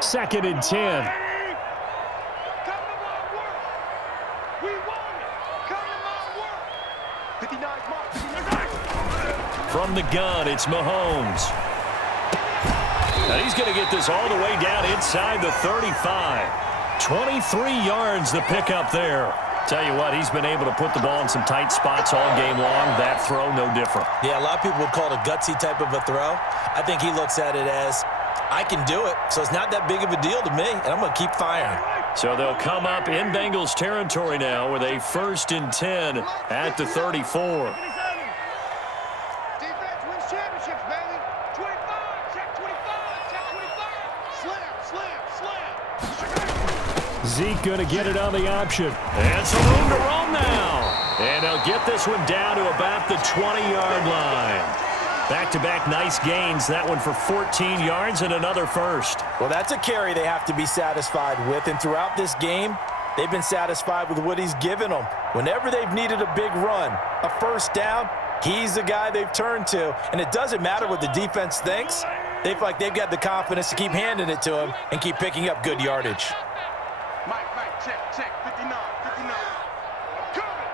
Second and 10. the gun, it's Mahomes. And he's going to get this all the way down inside the 35. 23 yards the pickup there. Tell you what, he's been able to put the ball in some tight spots all game long. That throw, no different. Yeah, a lot of people would call it a gutsy type of a throw. I think he looks at it as, I can do it, so it's not that big of a deal to me, and I'm going to keep firing. So they'll come up in Bengals territory now with a 1st and 10 at the 34. Defense wins championships, baby. 25, check 25, check 25. Slam. Zeke going to get it on the option. And some room to roam now. And they'll get this one down to about the 20-yard line. Back-to-back nice gains. That one for 14 yards and another first. Well, that's a carry they have to be satisfied with. And throughout this game, they've been satisfied with what he's given them. Whenever they've needed a big run, a first down, he's the guy they've turned to. And it doesn't matter what the defense thinks. They feel like they've got the confidence to keep handing it to him and keep picking up good yardage. Mike, check, 59, 59. I'm coming.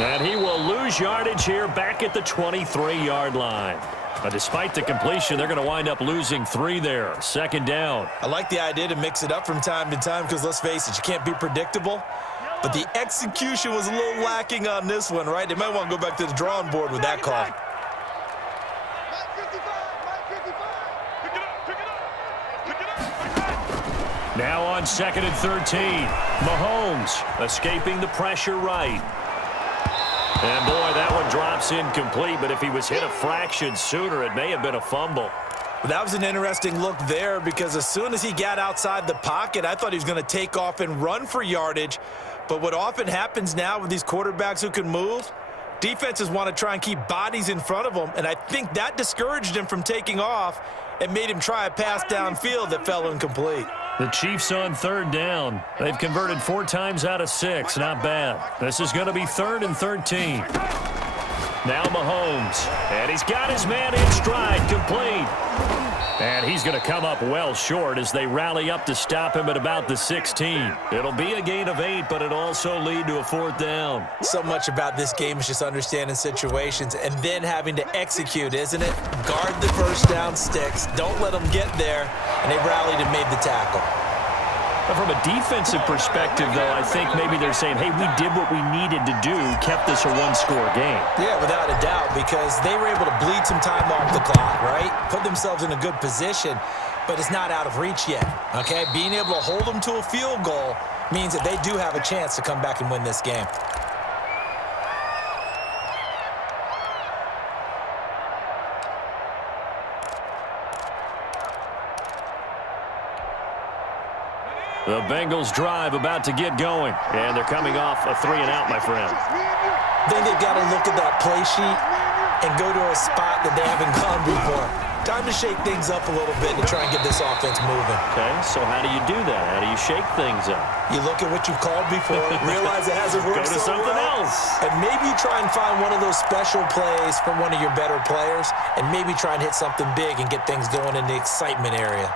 And he will lose yardage here back at the 23-yard line. But despite the completion, they're going to wind up losing 3 there. 2nd down. I like the idea to mix it up from time to time because, let's face it, you can't be predictable. But the execution was a little lacking on this one, right? They might want to go back to the drawing board with that call. Mike 55. Pick it up. Now on 2nd and 13. Mahomes escaping the pressure right. And, boy, that one drops incomplete, but if he was hit a fraction sooner, it may have been a fumble. That was an interesting look there because as soon as he got outside the pocket, I thought he was going to take off and run for yardage. But what often happens now with these quarterbacks who can move, defenses want to try and keep bodies in front of them, and I think that discouraged him from taking off and made him try a pass downfield that fell incomplete. The Chiefs on 3rd down. They've converted 4 times out of 6. Not bad. This is going to be 3rd and 13. Now Mahomes. And he's got his man in stride. Complete. And he's going to come up well short as they rally up to stop him at about the 16. It'll be a gain of 8, but it'll also lead to a 4th down. So much about this game is just understanding situations and then having to execute, isn't it? Guard the first down sticks. Don't let them get there. And they rallied and made the tackle. But from a defensive perspective, though, I think maybe they're saying, hey, we did what we needed to do, kept this a 1-score game. Yeah, without a doubt, because they were able to bleed some time off the clock, right? Put themselves in a good position, but it's not out of reach yet, okay? Being able to hold them to a field goal means that they do have a chance to come back and win this game. The Bengals drive about to get going, and they're coming off a 3-and-out, my friend. I think they've got to look at that play sheet and go to a spot that they haven't gone before. Time to shake things up a little bit to try and get this offense moving. Okay, so how do you do that? How do you shake things up? You look at what you've called before, realize it hasn't worked Go to so something well, else. and maybe you try and find one of those special plays from one of your better players, and maybe try and hit something big and get things going in the excitement area.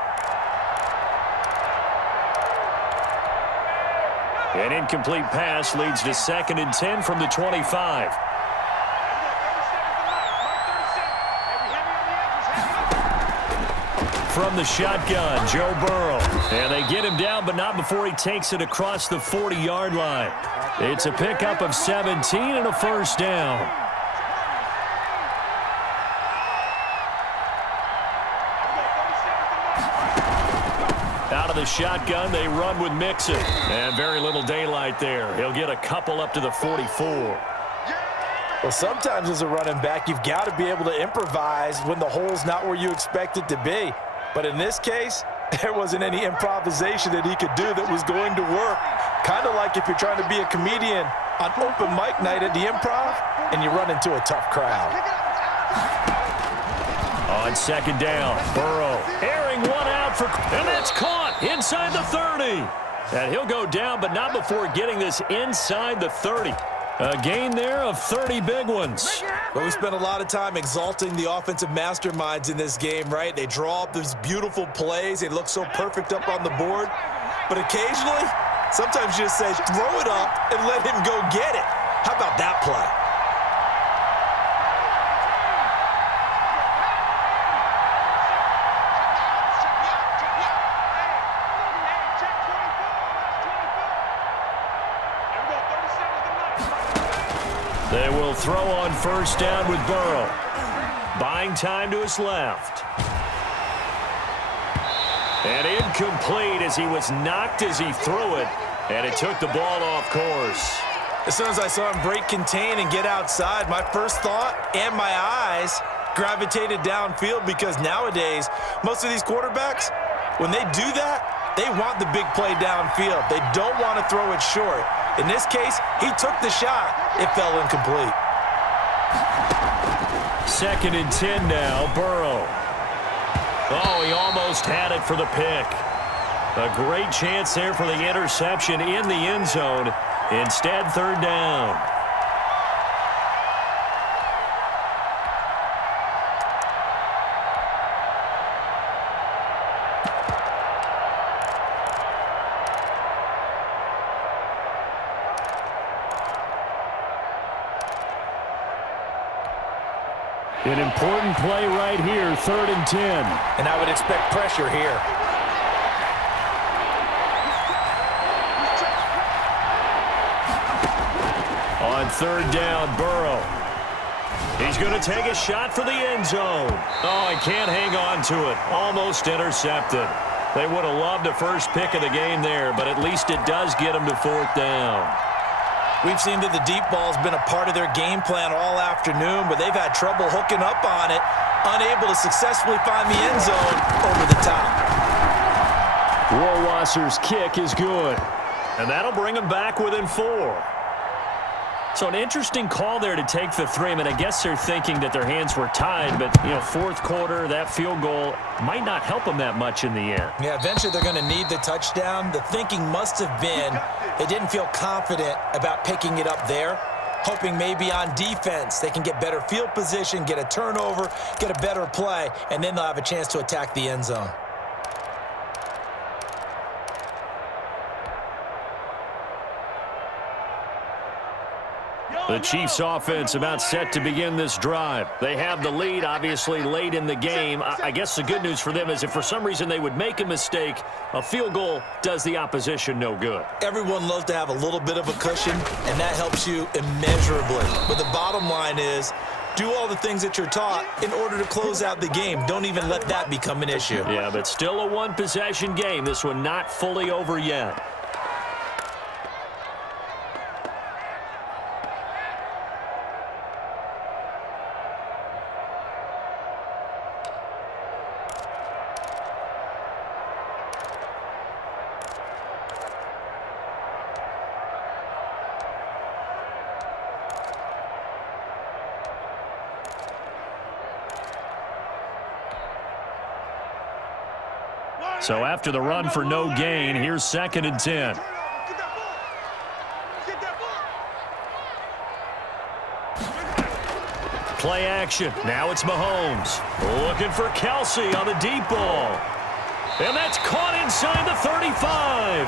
An incomplete pass leads to 2nd and 10 from the 25. From the shotgun, Joe Burrow. And they get him down, but not before he takes it across the 40-yard line. It's a pickup of 17 and a 1st down. Out of the shotgun, they run with Mixon. And very little daylight there. He'll get a couple up to the 44. Well, sometimes as a running back, you've got to be able to improvise when the hole's not where you expect it to be. But in this case, there wasn't any improvisation that he could do that was going to work. Kind of like if you're trying to be a comedian on open mic night at the Improv and you run into a tough crowd. On 2nd down, Burrow airing one out and that's caught inside the 30. And he'll go down, but not before getting this inside the 30. A gain there of 30 big ones. Well, we spent a lot of time exalting the offensive masterminds in this game, right? They draw up these beautiful plays. They look so perfect up on the board. But occasionally, Sometimes you just say, throw it up and let him go get it. How about that play? They will throw on first down with Burrow. Buying time to his left. And incomplete as he was knocked as he threw it, and it took the ball off course. As soon as I saw him break contain and get outside, my first thought and my eyes gravitated downfield, because nowadays, most of these quarterbacks, when they do that, they want the big play downfield. They don't want to throw it short. In this case, he took the shot. It fell incomplete. 2nd and 10 now, Burrow. Oh, he almost had it for the pick. A great chance there for the interception in the end zone. Instead, 3rd down. An important play right here, 3rd and 10. And I would expect pressure here. On 3rd down, Burrow. He's going to take a shot for the end zone. Oh, he can't hang on to it. Almost intercepted. They would have loved a first pick of the game there, but at least it does get them to 4th down. We've seen that the deep ball's been a part of their game plan all afternoon, but they've had trouble hooking up on it, unable to successfully find the end zone over the top. Rohrwasser's kick is good, and that'll bring them back within 4. So an interesting call there to take the 3. I mean, I guess they're thinking that their hands were tied, but, you know, 4th quarter, that field goal might not help them that much in the end. Yeah, eventually they're going to need the touchdown. The thinking must have been they didn't feel confident about picking it up there, hoping maybe on defense they can get better field position, get a turnover, get a better play, and then they'll have a chance to attack the end zone. The Chiefs offense about set to begin this drive. They have the lead, obviously, late in the game. I guess the good news for them is if for some reason they would make a mistake, a field goal does the opposition no good. Everyone loves to have a little bit of a cushion, and that helps you immeasurably. But the bottom line is, do all the things that you're taught in order to close out the game. Don't even let that become an issue. Yeah, but still a one-possession game. This one not fully over yet. So after the run for no gain, here's 2nd and 10. Play action. Now it's Mahomes. Looking for Kelsey on the deep ball. And that's caught inside the 35.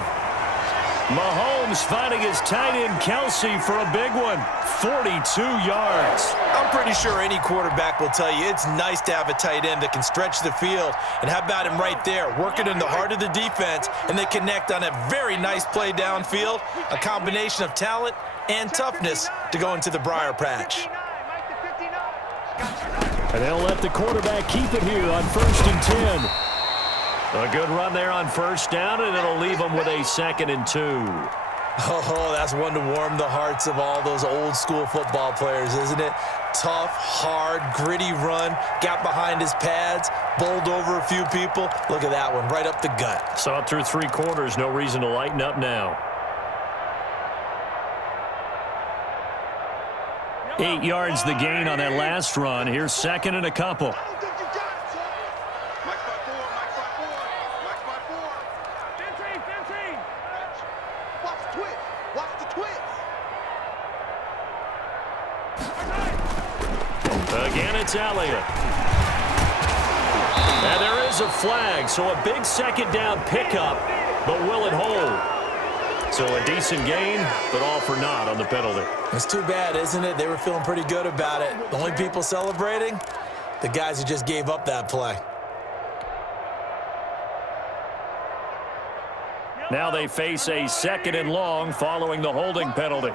Mahomes finding his tight end Kelsey for a big one. 42 yards. I'm pretty sure any quarterback will tell you it's nice to have a tight end that can stretch the field. And how about him right there, working in the heart of the defense, and they connect on a very nice play downfield, a combination of talent and toughness to go into the briar patch. And they'll let the quarterback keep it here on 1st and 10. A good run there on first down, and it'll leave them with a 2nd and 2. Oh, that's one to warm the hearts of all those old school football players, isn't it? Tough, hard, gritty run, got behind his pads, bowled over a few people. Look at that one, right up the gut. Saw it through 3 quarters, no reason to lighten up now. 8 yards the gain on that last run. Here's 2nd and a couple. Again, it's Elliott. And there is a flag, so a big 2nd down pickup, but will it hold? So a decent gain, but all for naught on the penalty. It's too bad, isn't it? They were feeling pretty good about it. The only people celebrating, the guys who just gave up that play. Now they face a 2nd and long following the holding penalty.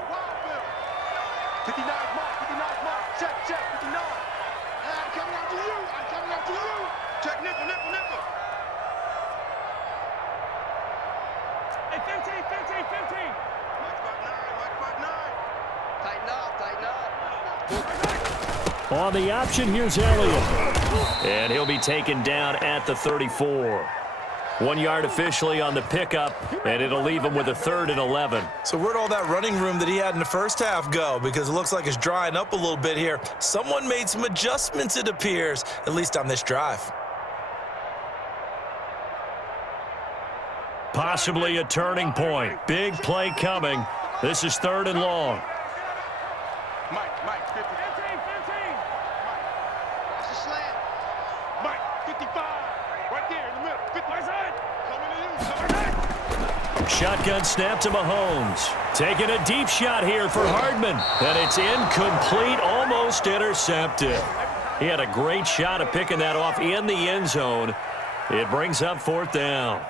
59 mark, 59 mark. Check, 59. I'm coming after you. I'm coming after you. Check, nickel. Hey, 15. Mike 5'9". Tighten up. On the option, here's Elliott. And he'll be taken down at the 34. 1 yard officially on the pickup, and it'll leave him with a 3rd and 11. So where'd all that running room that he had in the first half go? Because it looks like it's drying up a little bit here. Someone made some adjustments, it appears, at least on this drive. Possibly a turning point. Big play coming. This is 3rd and long. Mike, 50. 15. Watch the slant. Mike, 55. Right there in the middle. 50. Coming to you. Shotgun snap to Mahomes. Taking a deep shot here for Hardman. And it's incomplete, almost intercepted. He had a great shot of picking that off in the end zone. It brings up 4th down.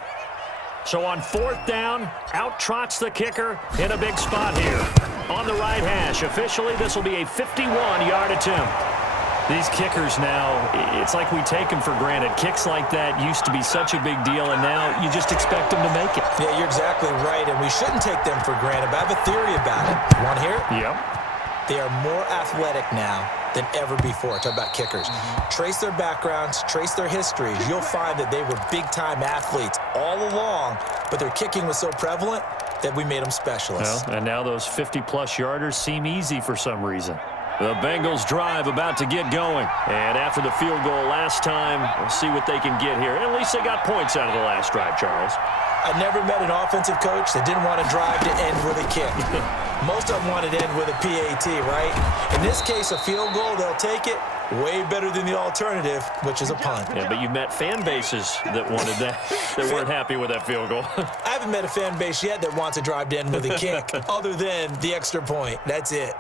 So on 4th down, out trots the kicker in a big spot here. On the right hash, officially this will be a 51-yard attempt. These kickers now, it's like we take them for granted. Kicks like that used to be such a big deal, and now you just expect them to make it. Yeah, you're exactly right, and we shouldn't take them for granted, but I have a theory about it. Want to hear it? Yep. They are more athletic now than ever before. Talk about kickers. Trace their backgrounds, trace their histories. You'll find that they were big-time athletes all along, but their kicking was so prevalent that we made them specialists. Well, and now those 50-plus yarders seem easy for some reason. The Bengals drive about to get going. And after the field goal last time, we'll see what they can get here. At least they got points out of the last drive, Charles. I never met an offensive coach that didn't want to drive to end with a kick. Most of them wanted to end with a PAT, right? In this case, a field goal, they'll take it. Way better than the alternative, which is a punt. Yeah, but you met fan bases that wanted that, that weren't happy with that field goal. I haven't met a fan base yet that wants to drive to end with a kick, other than the extra point. That's it.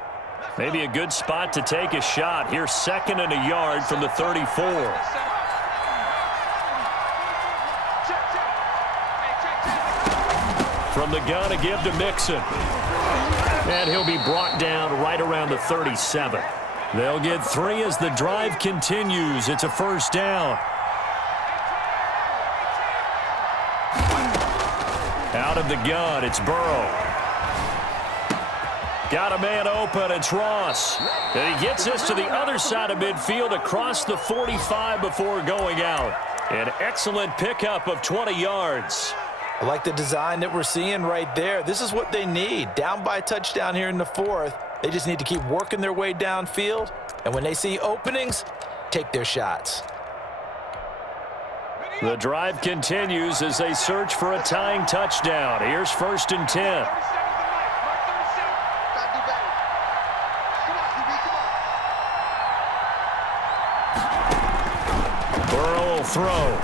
Maybe a good spot to take a shot. Here's 2nd and a yard from the 34. From the gun, a give to Mixon. And he'll be brought down right around the 37. They'll get 3 as the drive continues. It's a 1st down. Out of the gun, it's Burrow. Got a man open, it's Ross. And he gets this to the other side of midfield across the 45 before going out. An excellent pickup of 20 yards. I like the design that we're seeing right there. This is what they need. Down by a touchdown here in the 4th. They just need to keep working their way downfield. And when they see openings, take their shots. The drive continues as they search for a tying touchdown. Here's 1st and 10. Throw.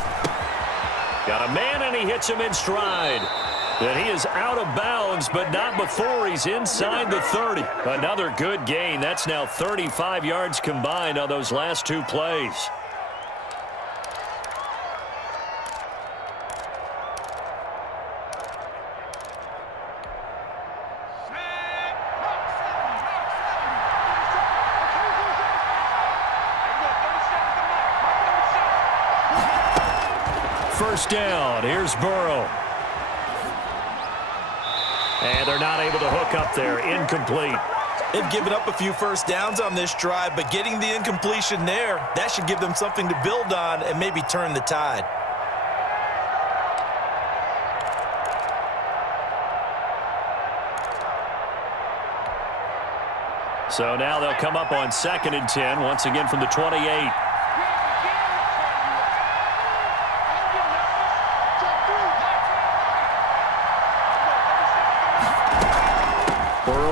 Got a man, and he hits him in stride. And he is out of bounds, but not before he's inside the 30. Another good gain. That's now 35 yards combined on those last 2 plays. First down, here's Burrow. And they're not able to hook up there, incomplete. They've given up a few first downs on this drive, but getting the incompletion there, that should give them something to build on and maybe turn the tide. So now they'll come up on 2nd and 10, once again from the 28.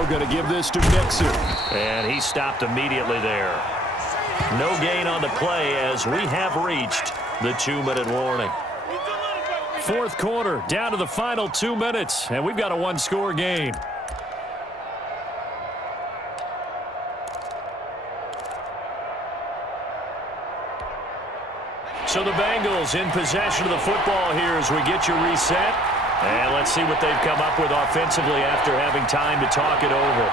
Going to give this to Mixon. And he stopped immediately there. No gain on the play as we have reached the 2-minute warning. fourth quarter, down to the final 2 minutes, and we've got a one-score game. So the Bengals in possession of the football here as we get you reset. And let's see what they've come up with offensively after having time to talk it over.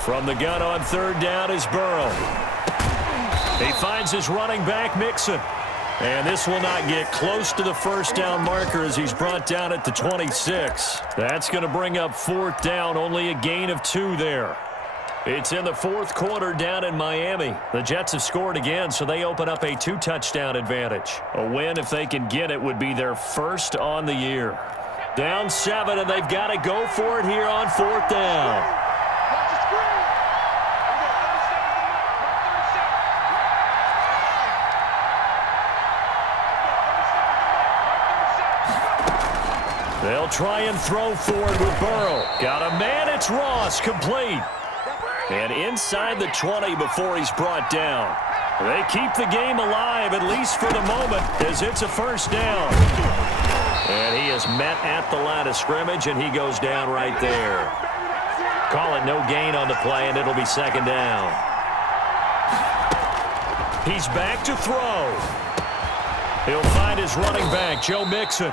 From the gun on third down is Burrow. He finds his running back, Mixon. And this will not get close to the first down marker as he's brought down at the 26. That's going to bring up fourth down, only a gain of 2 there. It's in the fourth quarter down in Miami. The Jets have scored again, so they open up a 2-touchdown advantage. A win, if they can get it, would be their first on the year. Down 7, and they've got to go for it here on fourth down. They'll try and throw forward with Burrow. Got a man, it's Ross, complete. And inside the 20 before he's brought down. They keep the game alive, at least for the moment, as it's a first down. And he is met at the line of scrimmage, and he goes down right there. Call it no gain on the play, and it'll be second down. He's back to throw. He'll find his running back, Joe Mixon.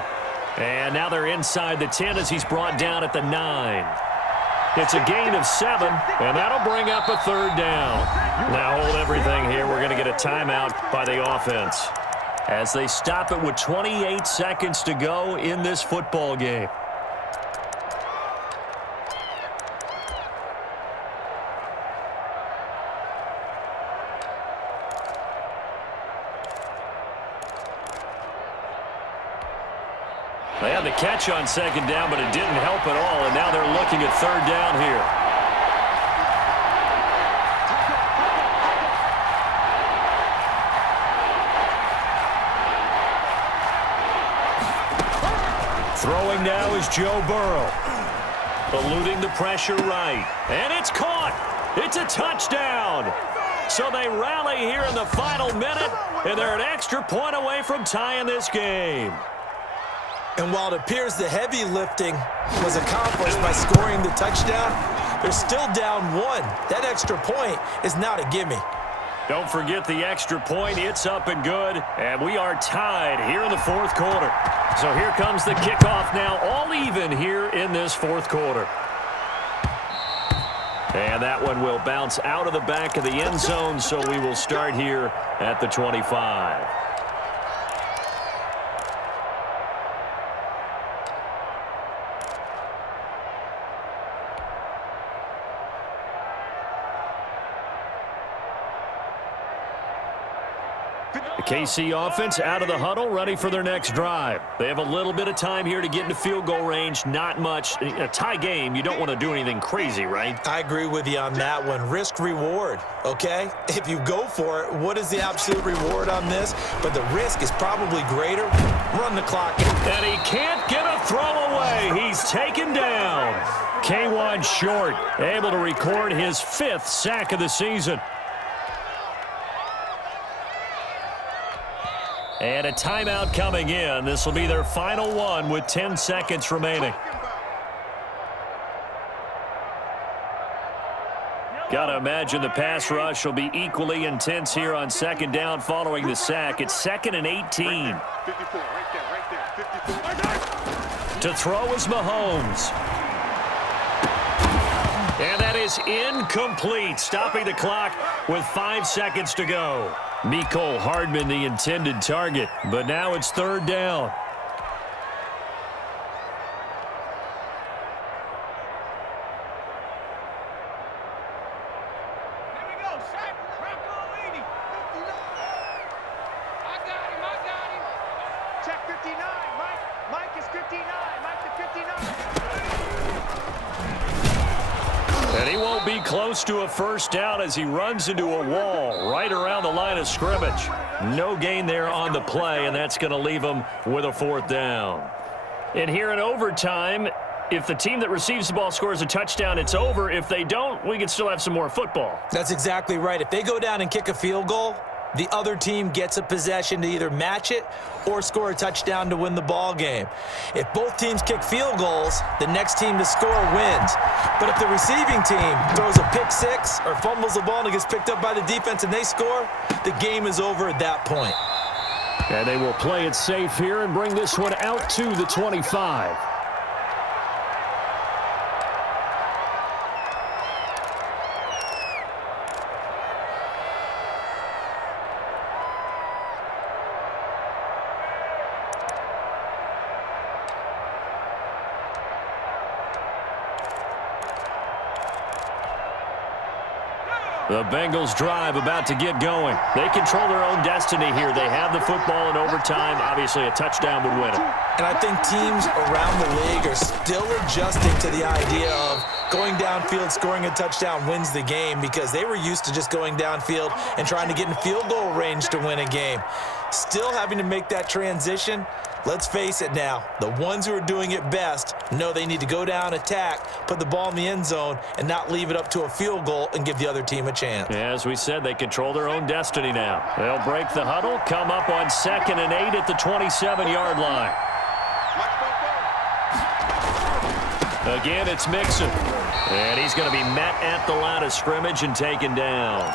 And now they're inside the 10 as he's brought down at the 9. It's a gain of 7, and that'll bring up a third down. Now hold everything here. We're going to get a timeout by the offense as they stop it with 28 seconds to go in this football game. They had the catch on second down, but it didn't help at all, and now they're looking at third down here. Throwing now is Joe Burrow. Eluding the pressure right. And it's caught. It's a touchdown. So they rally here in the final minute, and they're an extra point away from tying this game. And while it appears the heavy lifting was accomplished by scoring the touchdown, they're still down 1. That extra point is not a gimme. Don't forget the extra point. It's up and good. And we are tied here in the fourth quarter. So here comes the kickoff now, all even here in this fourth quarter. And that one will bounce out of the back of the end zone, so we will start here at the 25. The KC offense out of the huddle, ready for their next drive. They have a little bit of time here to get into field goal range, not much. A tie game, you don't want to do anything crazy, right? I agree with you on that one. Risk reward, okay? If you go for it, what is the absolute reward on this? But the risk is probably greater. Run the clock. And he can't get a throw away. He's taken down. K1 short, able to record his 5th sack of the season. And a timeout coming in. This will be their final one with 10 seconds remaining. Got to imagine the pass rush will be equally intense here on second down following the sack. It's 2nd and 18. 54, right there. To throw is Mahomes. And that is incomplete, stopping the clock with 5 seconds to go. Mecole Hardman, the intended target, but now it's third down. Here we go, Shaq. Broccolini. 59. I got him. Check 59, Mike. Mike is 59. Mike to 59. And he won't be close to a first down as he runs into a wall right around the line of scrimmage. No gain there on the play, and that's going to leave him with a fourth down. And here in overtime, if the team that receives the ball scores a touchdown, it's over. If they don't, we can still have some more football. That's exactly right. If they go down and kick a field goal, the other team gets a possession to either match it or score a touchdown to win the ball game. If both teams kick field goals, the next team to score wins. But if the receiving team throws a pick six or fumbles the ball and it gets picked up by the defense and they score, the game is over at that point. And they will play it safe here and bring this one out to the 25. The Bengals drive about to get going. They control their own destiny here. They have the football in overtime. Obviously, a touchdown would win it. And I think teams around the league are still adjusting to the idea of going downfield, scoring a touchdown wins the game, because they were used to just going downfield and trying to get in field goal range to win a game. Still having to make that transition. Let's face it now, the ones who are doing it best know they need to go down, attack, put the ball in the end zone, and not leave it up to a field goal and give the other team a chance. As we said, they control their own destiny now. They'll break the huddle, come up on 2nd and 8 at the 27-yard line. Again, it's Mixon. And he's going to be met at the line of scrimmage and taken down.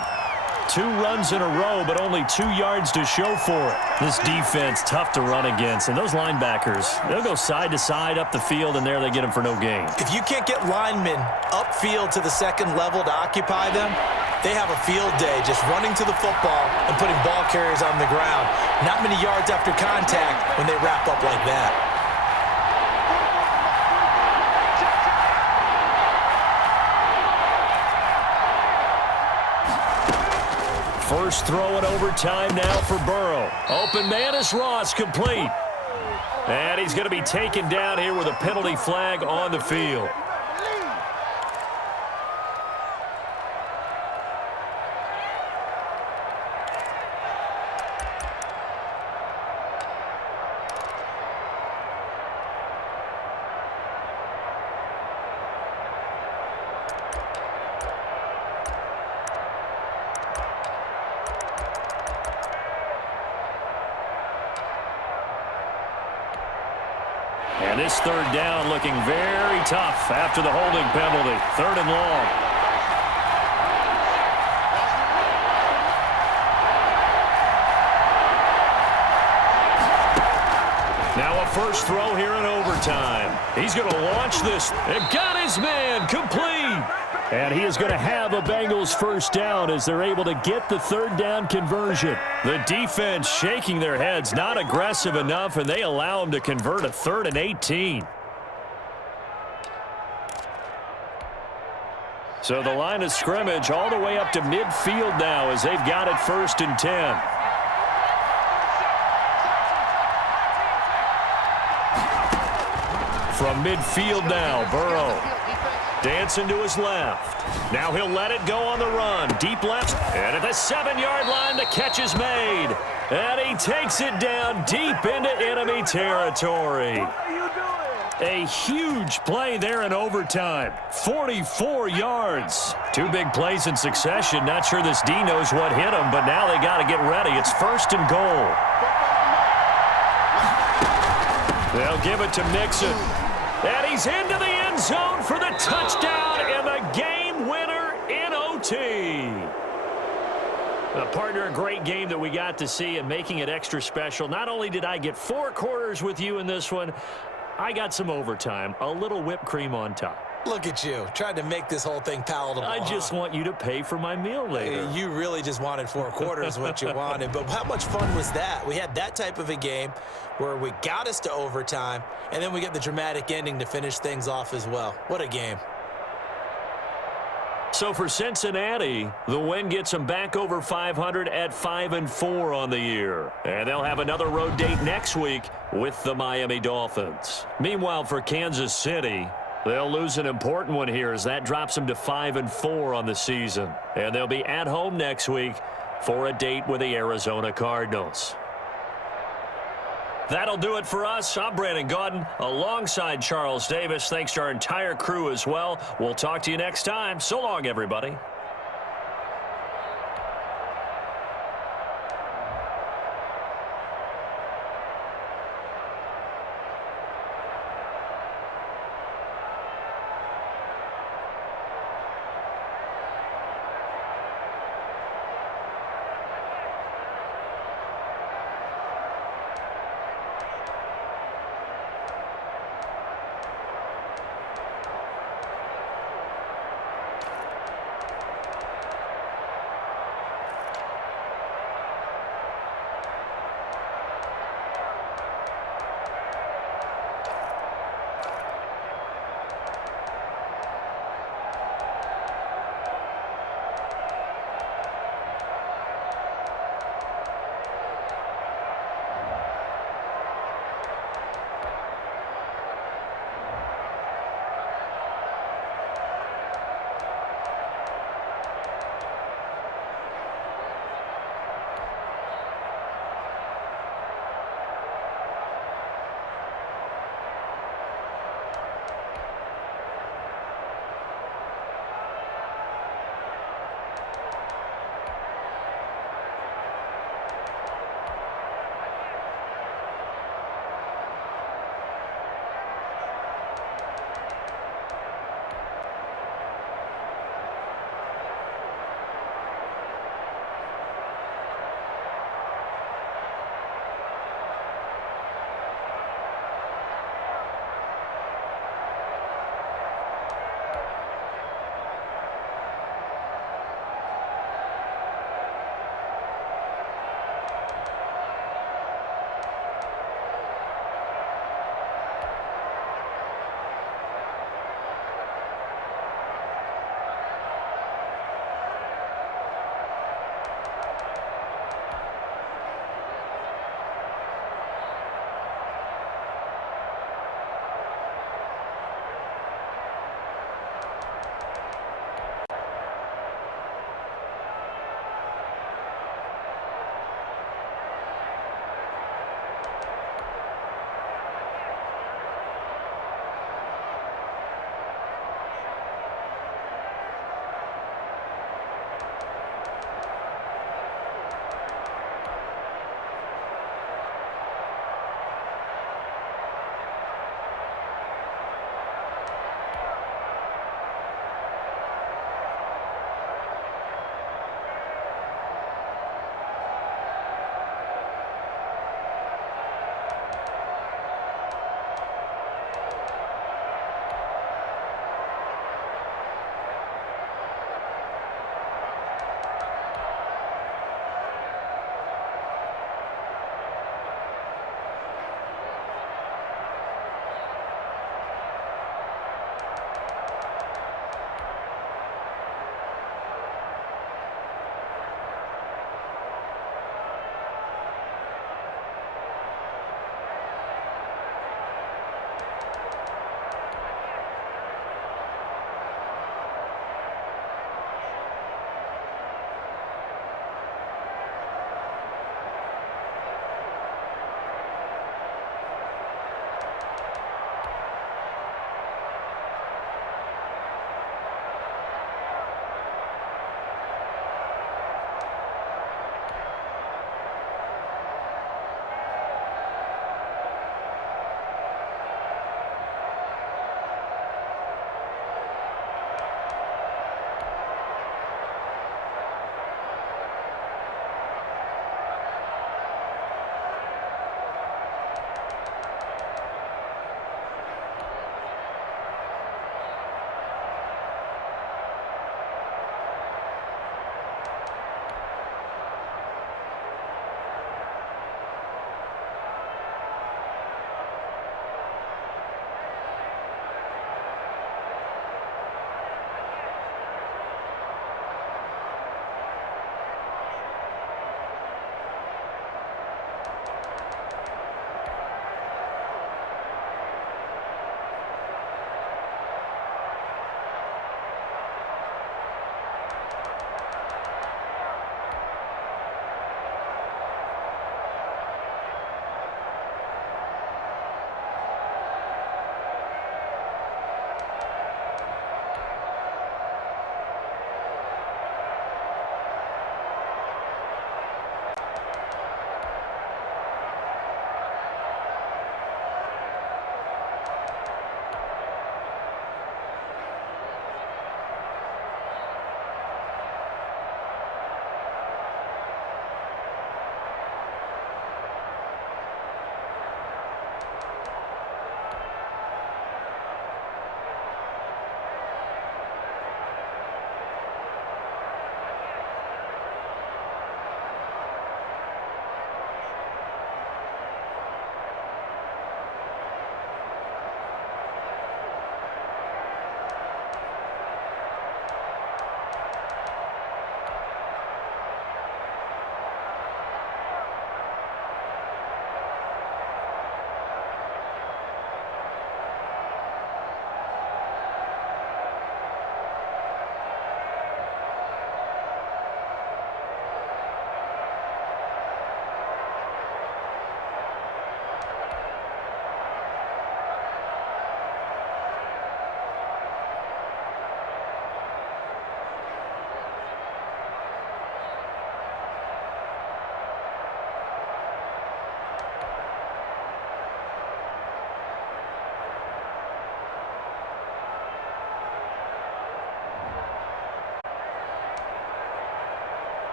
2 runs in a row, but only 2 yards to show for it. This defense, tough to run against. And those linebackers, they'll go side to side up the field, and there they get them for no gain. If you can't get linemen upfield to the second level to occupy them, they have a field day just running to the football and putting ball carriers on the ground. Not many yards after contact when they wrap up like that. First throw in overtime now for Burrow. Open man is Ross, complete. And he's going to be taken down here with a penalty flag on the field. And this third down looking very tough after the holding penalty. 3rd and long. Now a first throw here in overtime. He's going to launch this and got his man complete. And he is going to have a Bengals first down as they're able to get the 3rd down conversion. The defense shaking their heads, not aggressive enough, and they allow him to convert a 3rd and 18. So the line of scrimmage all the way up to midfield now as they've got it 1st and 10. From midfield now, Burrow. Dancing to his left. Now he'll let it go on the run. Deep left. And at the 7-yard line, the catch is made. And he takes it down deep into enemy territory. A huge play there in overtime. 44 yards. 2 big plays in succession. Not sure this D knows what hit him, but now they got to get ready. It's 1st and goal. They'll give it to Mixon. And he's into the end zone for the touchdown and the game winner in OT. Partner, a great game that we got to see and making it extra special. Not only did I get 4 quarters with you in this one, I got some overtime, a little whipped cream on top. Look at you, trying to make this whole thing palatable. I just want you to pay for my meal later. You really just wanted 4 quarters what you wanted. But how much fun was that? We had that type of a game where we got us to overtime, and then we get the dramatic ending to finish things off as well. What a game. So for Cincinnati, the win gets them back over 500 at 5-4 on the year. And they'll have another road date next week with the Miami Dolphins. Meanwhile, for Kansas City, They'll lose an important one here as that drops them to 5-4 on the season. And they'll be at home next week for a date with the Arizona Cardinals. That'll do it for us. I'm Brandon Gaudin alongside Charles Davis. Thanks to our entire crew as well. We'll talk to you next time. So long, everybody.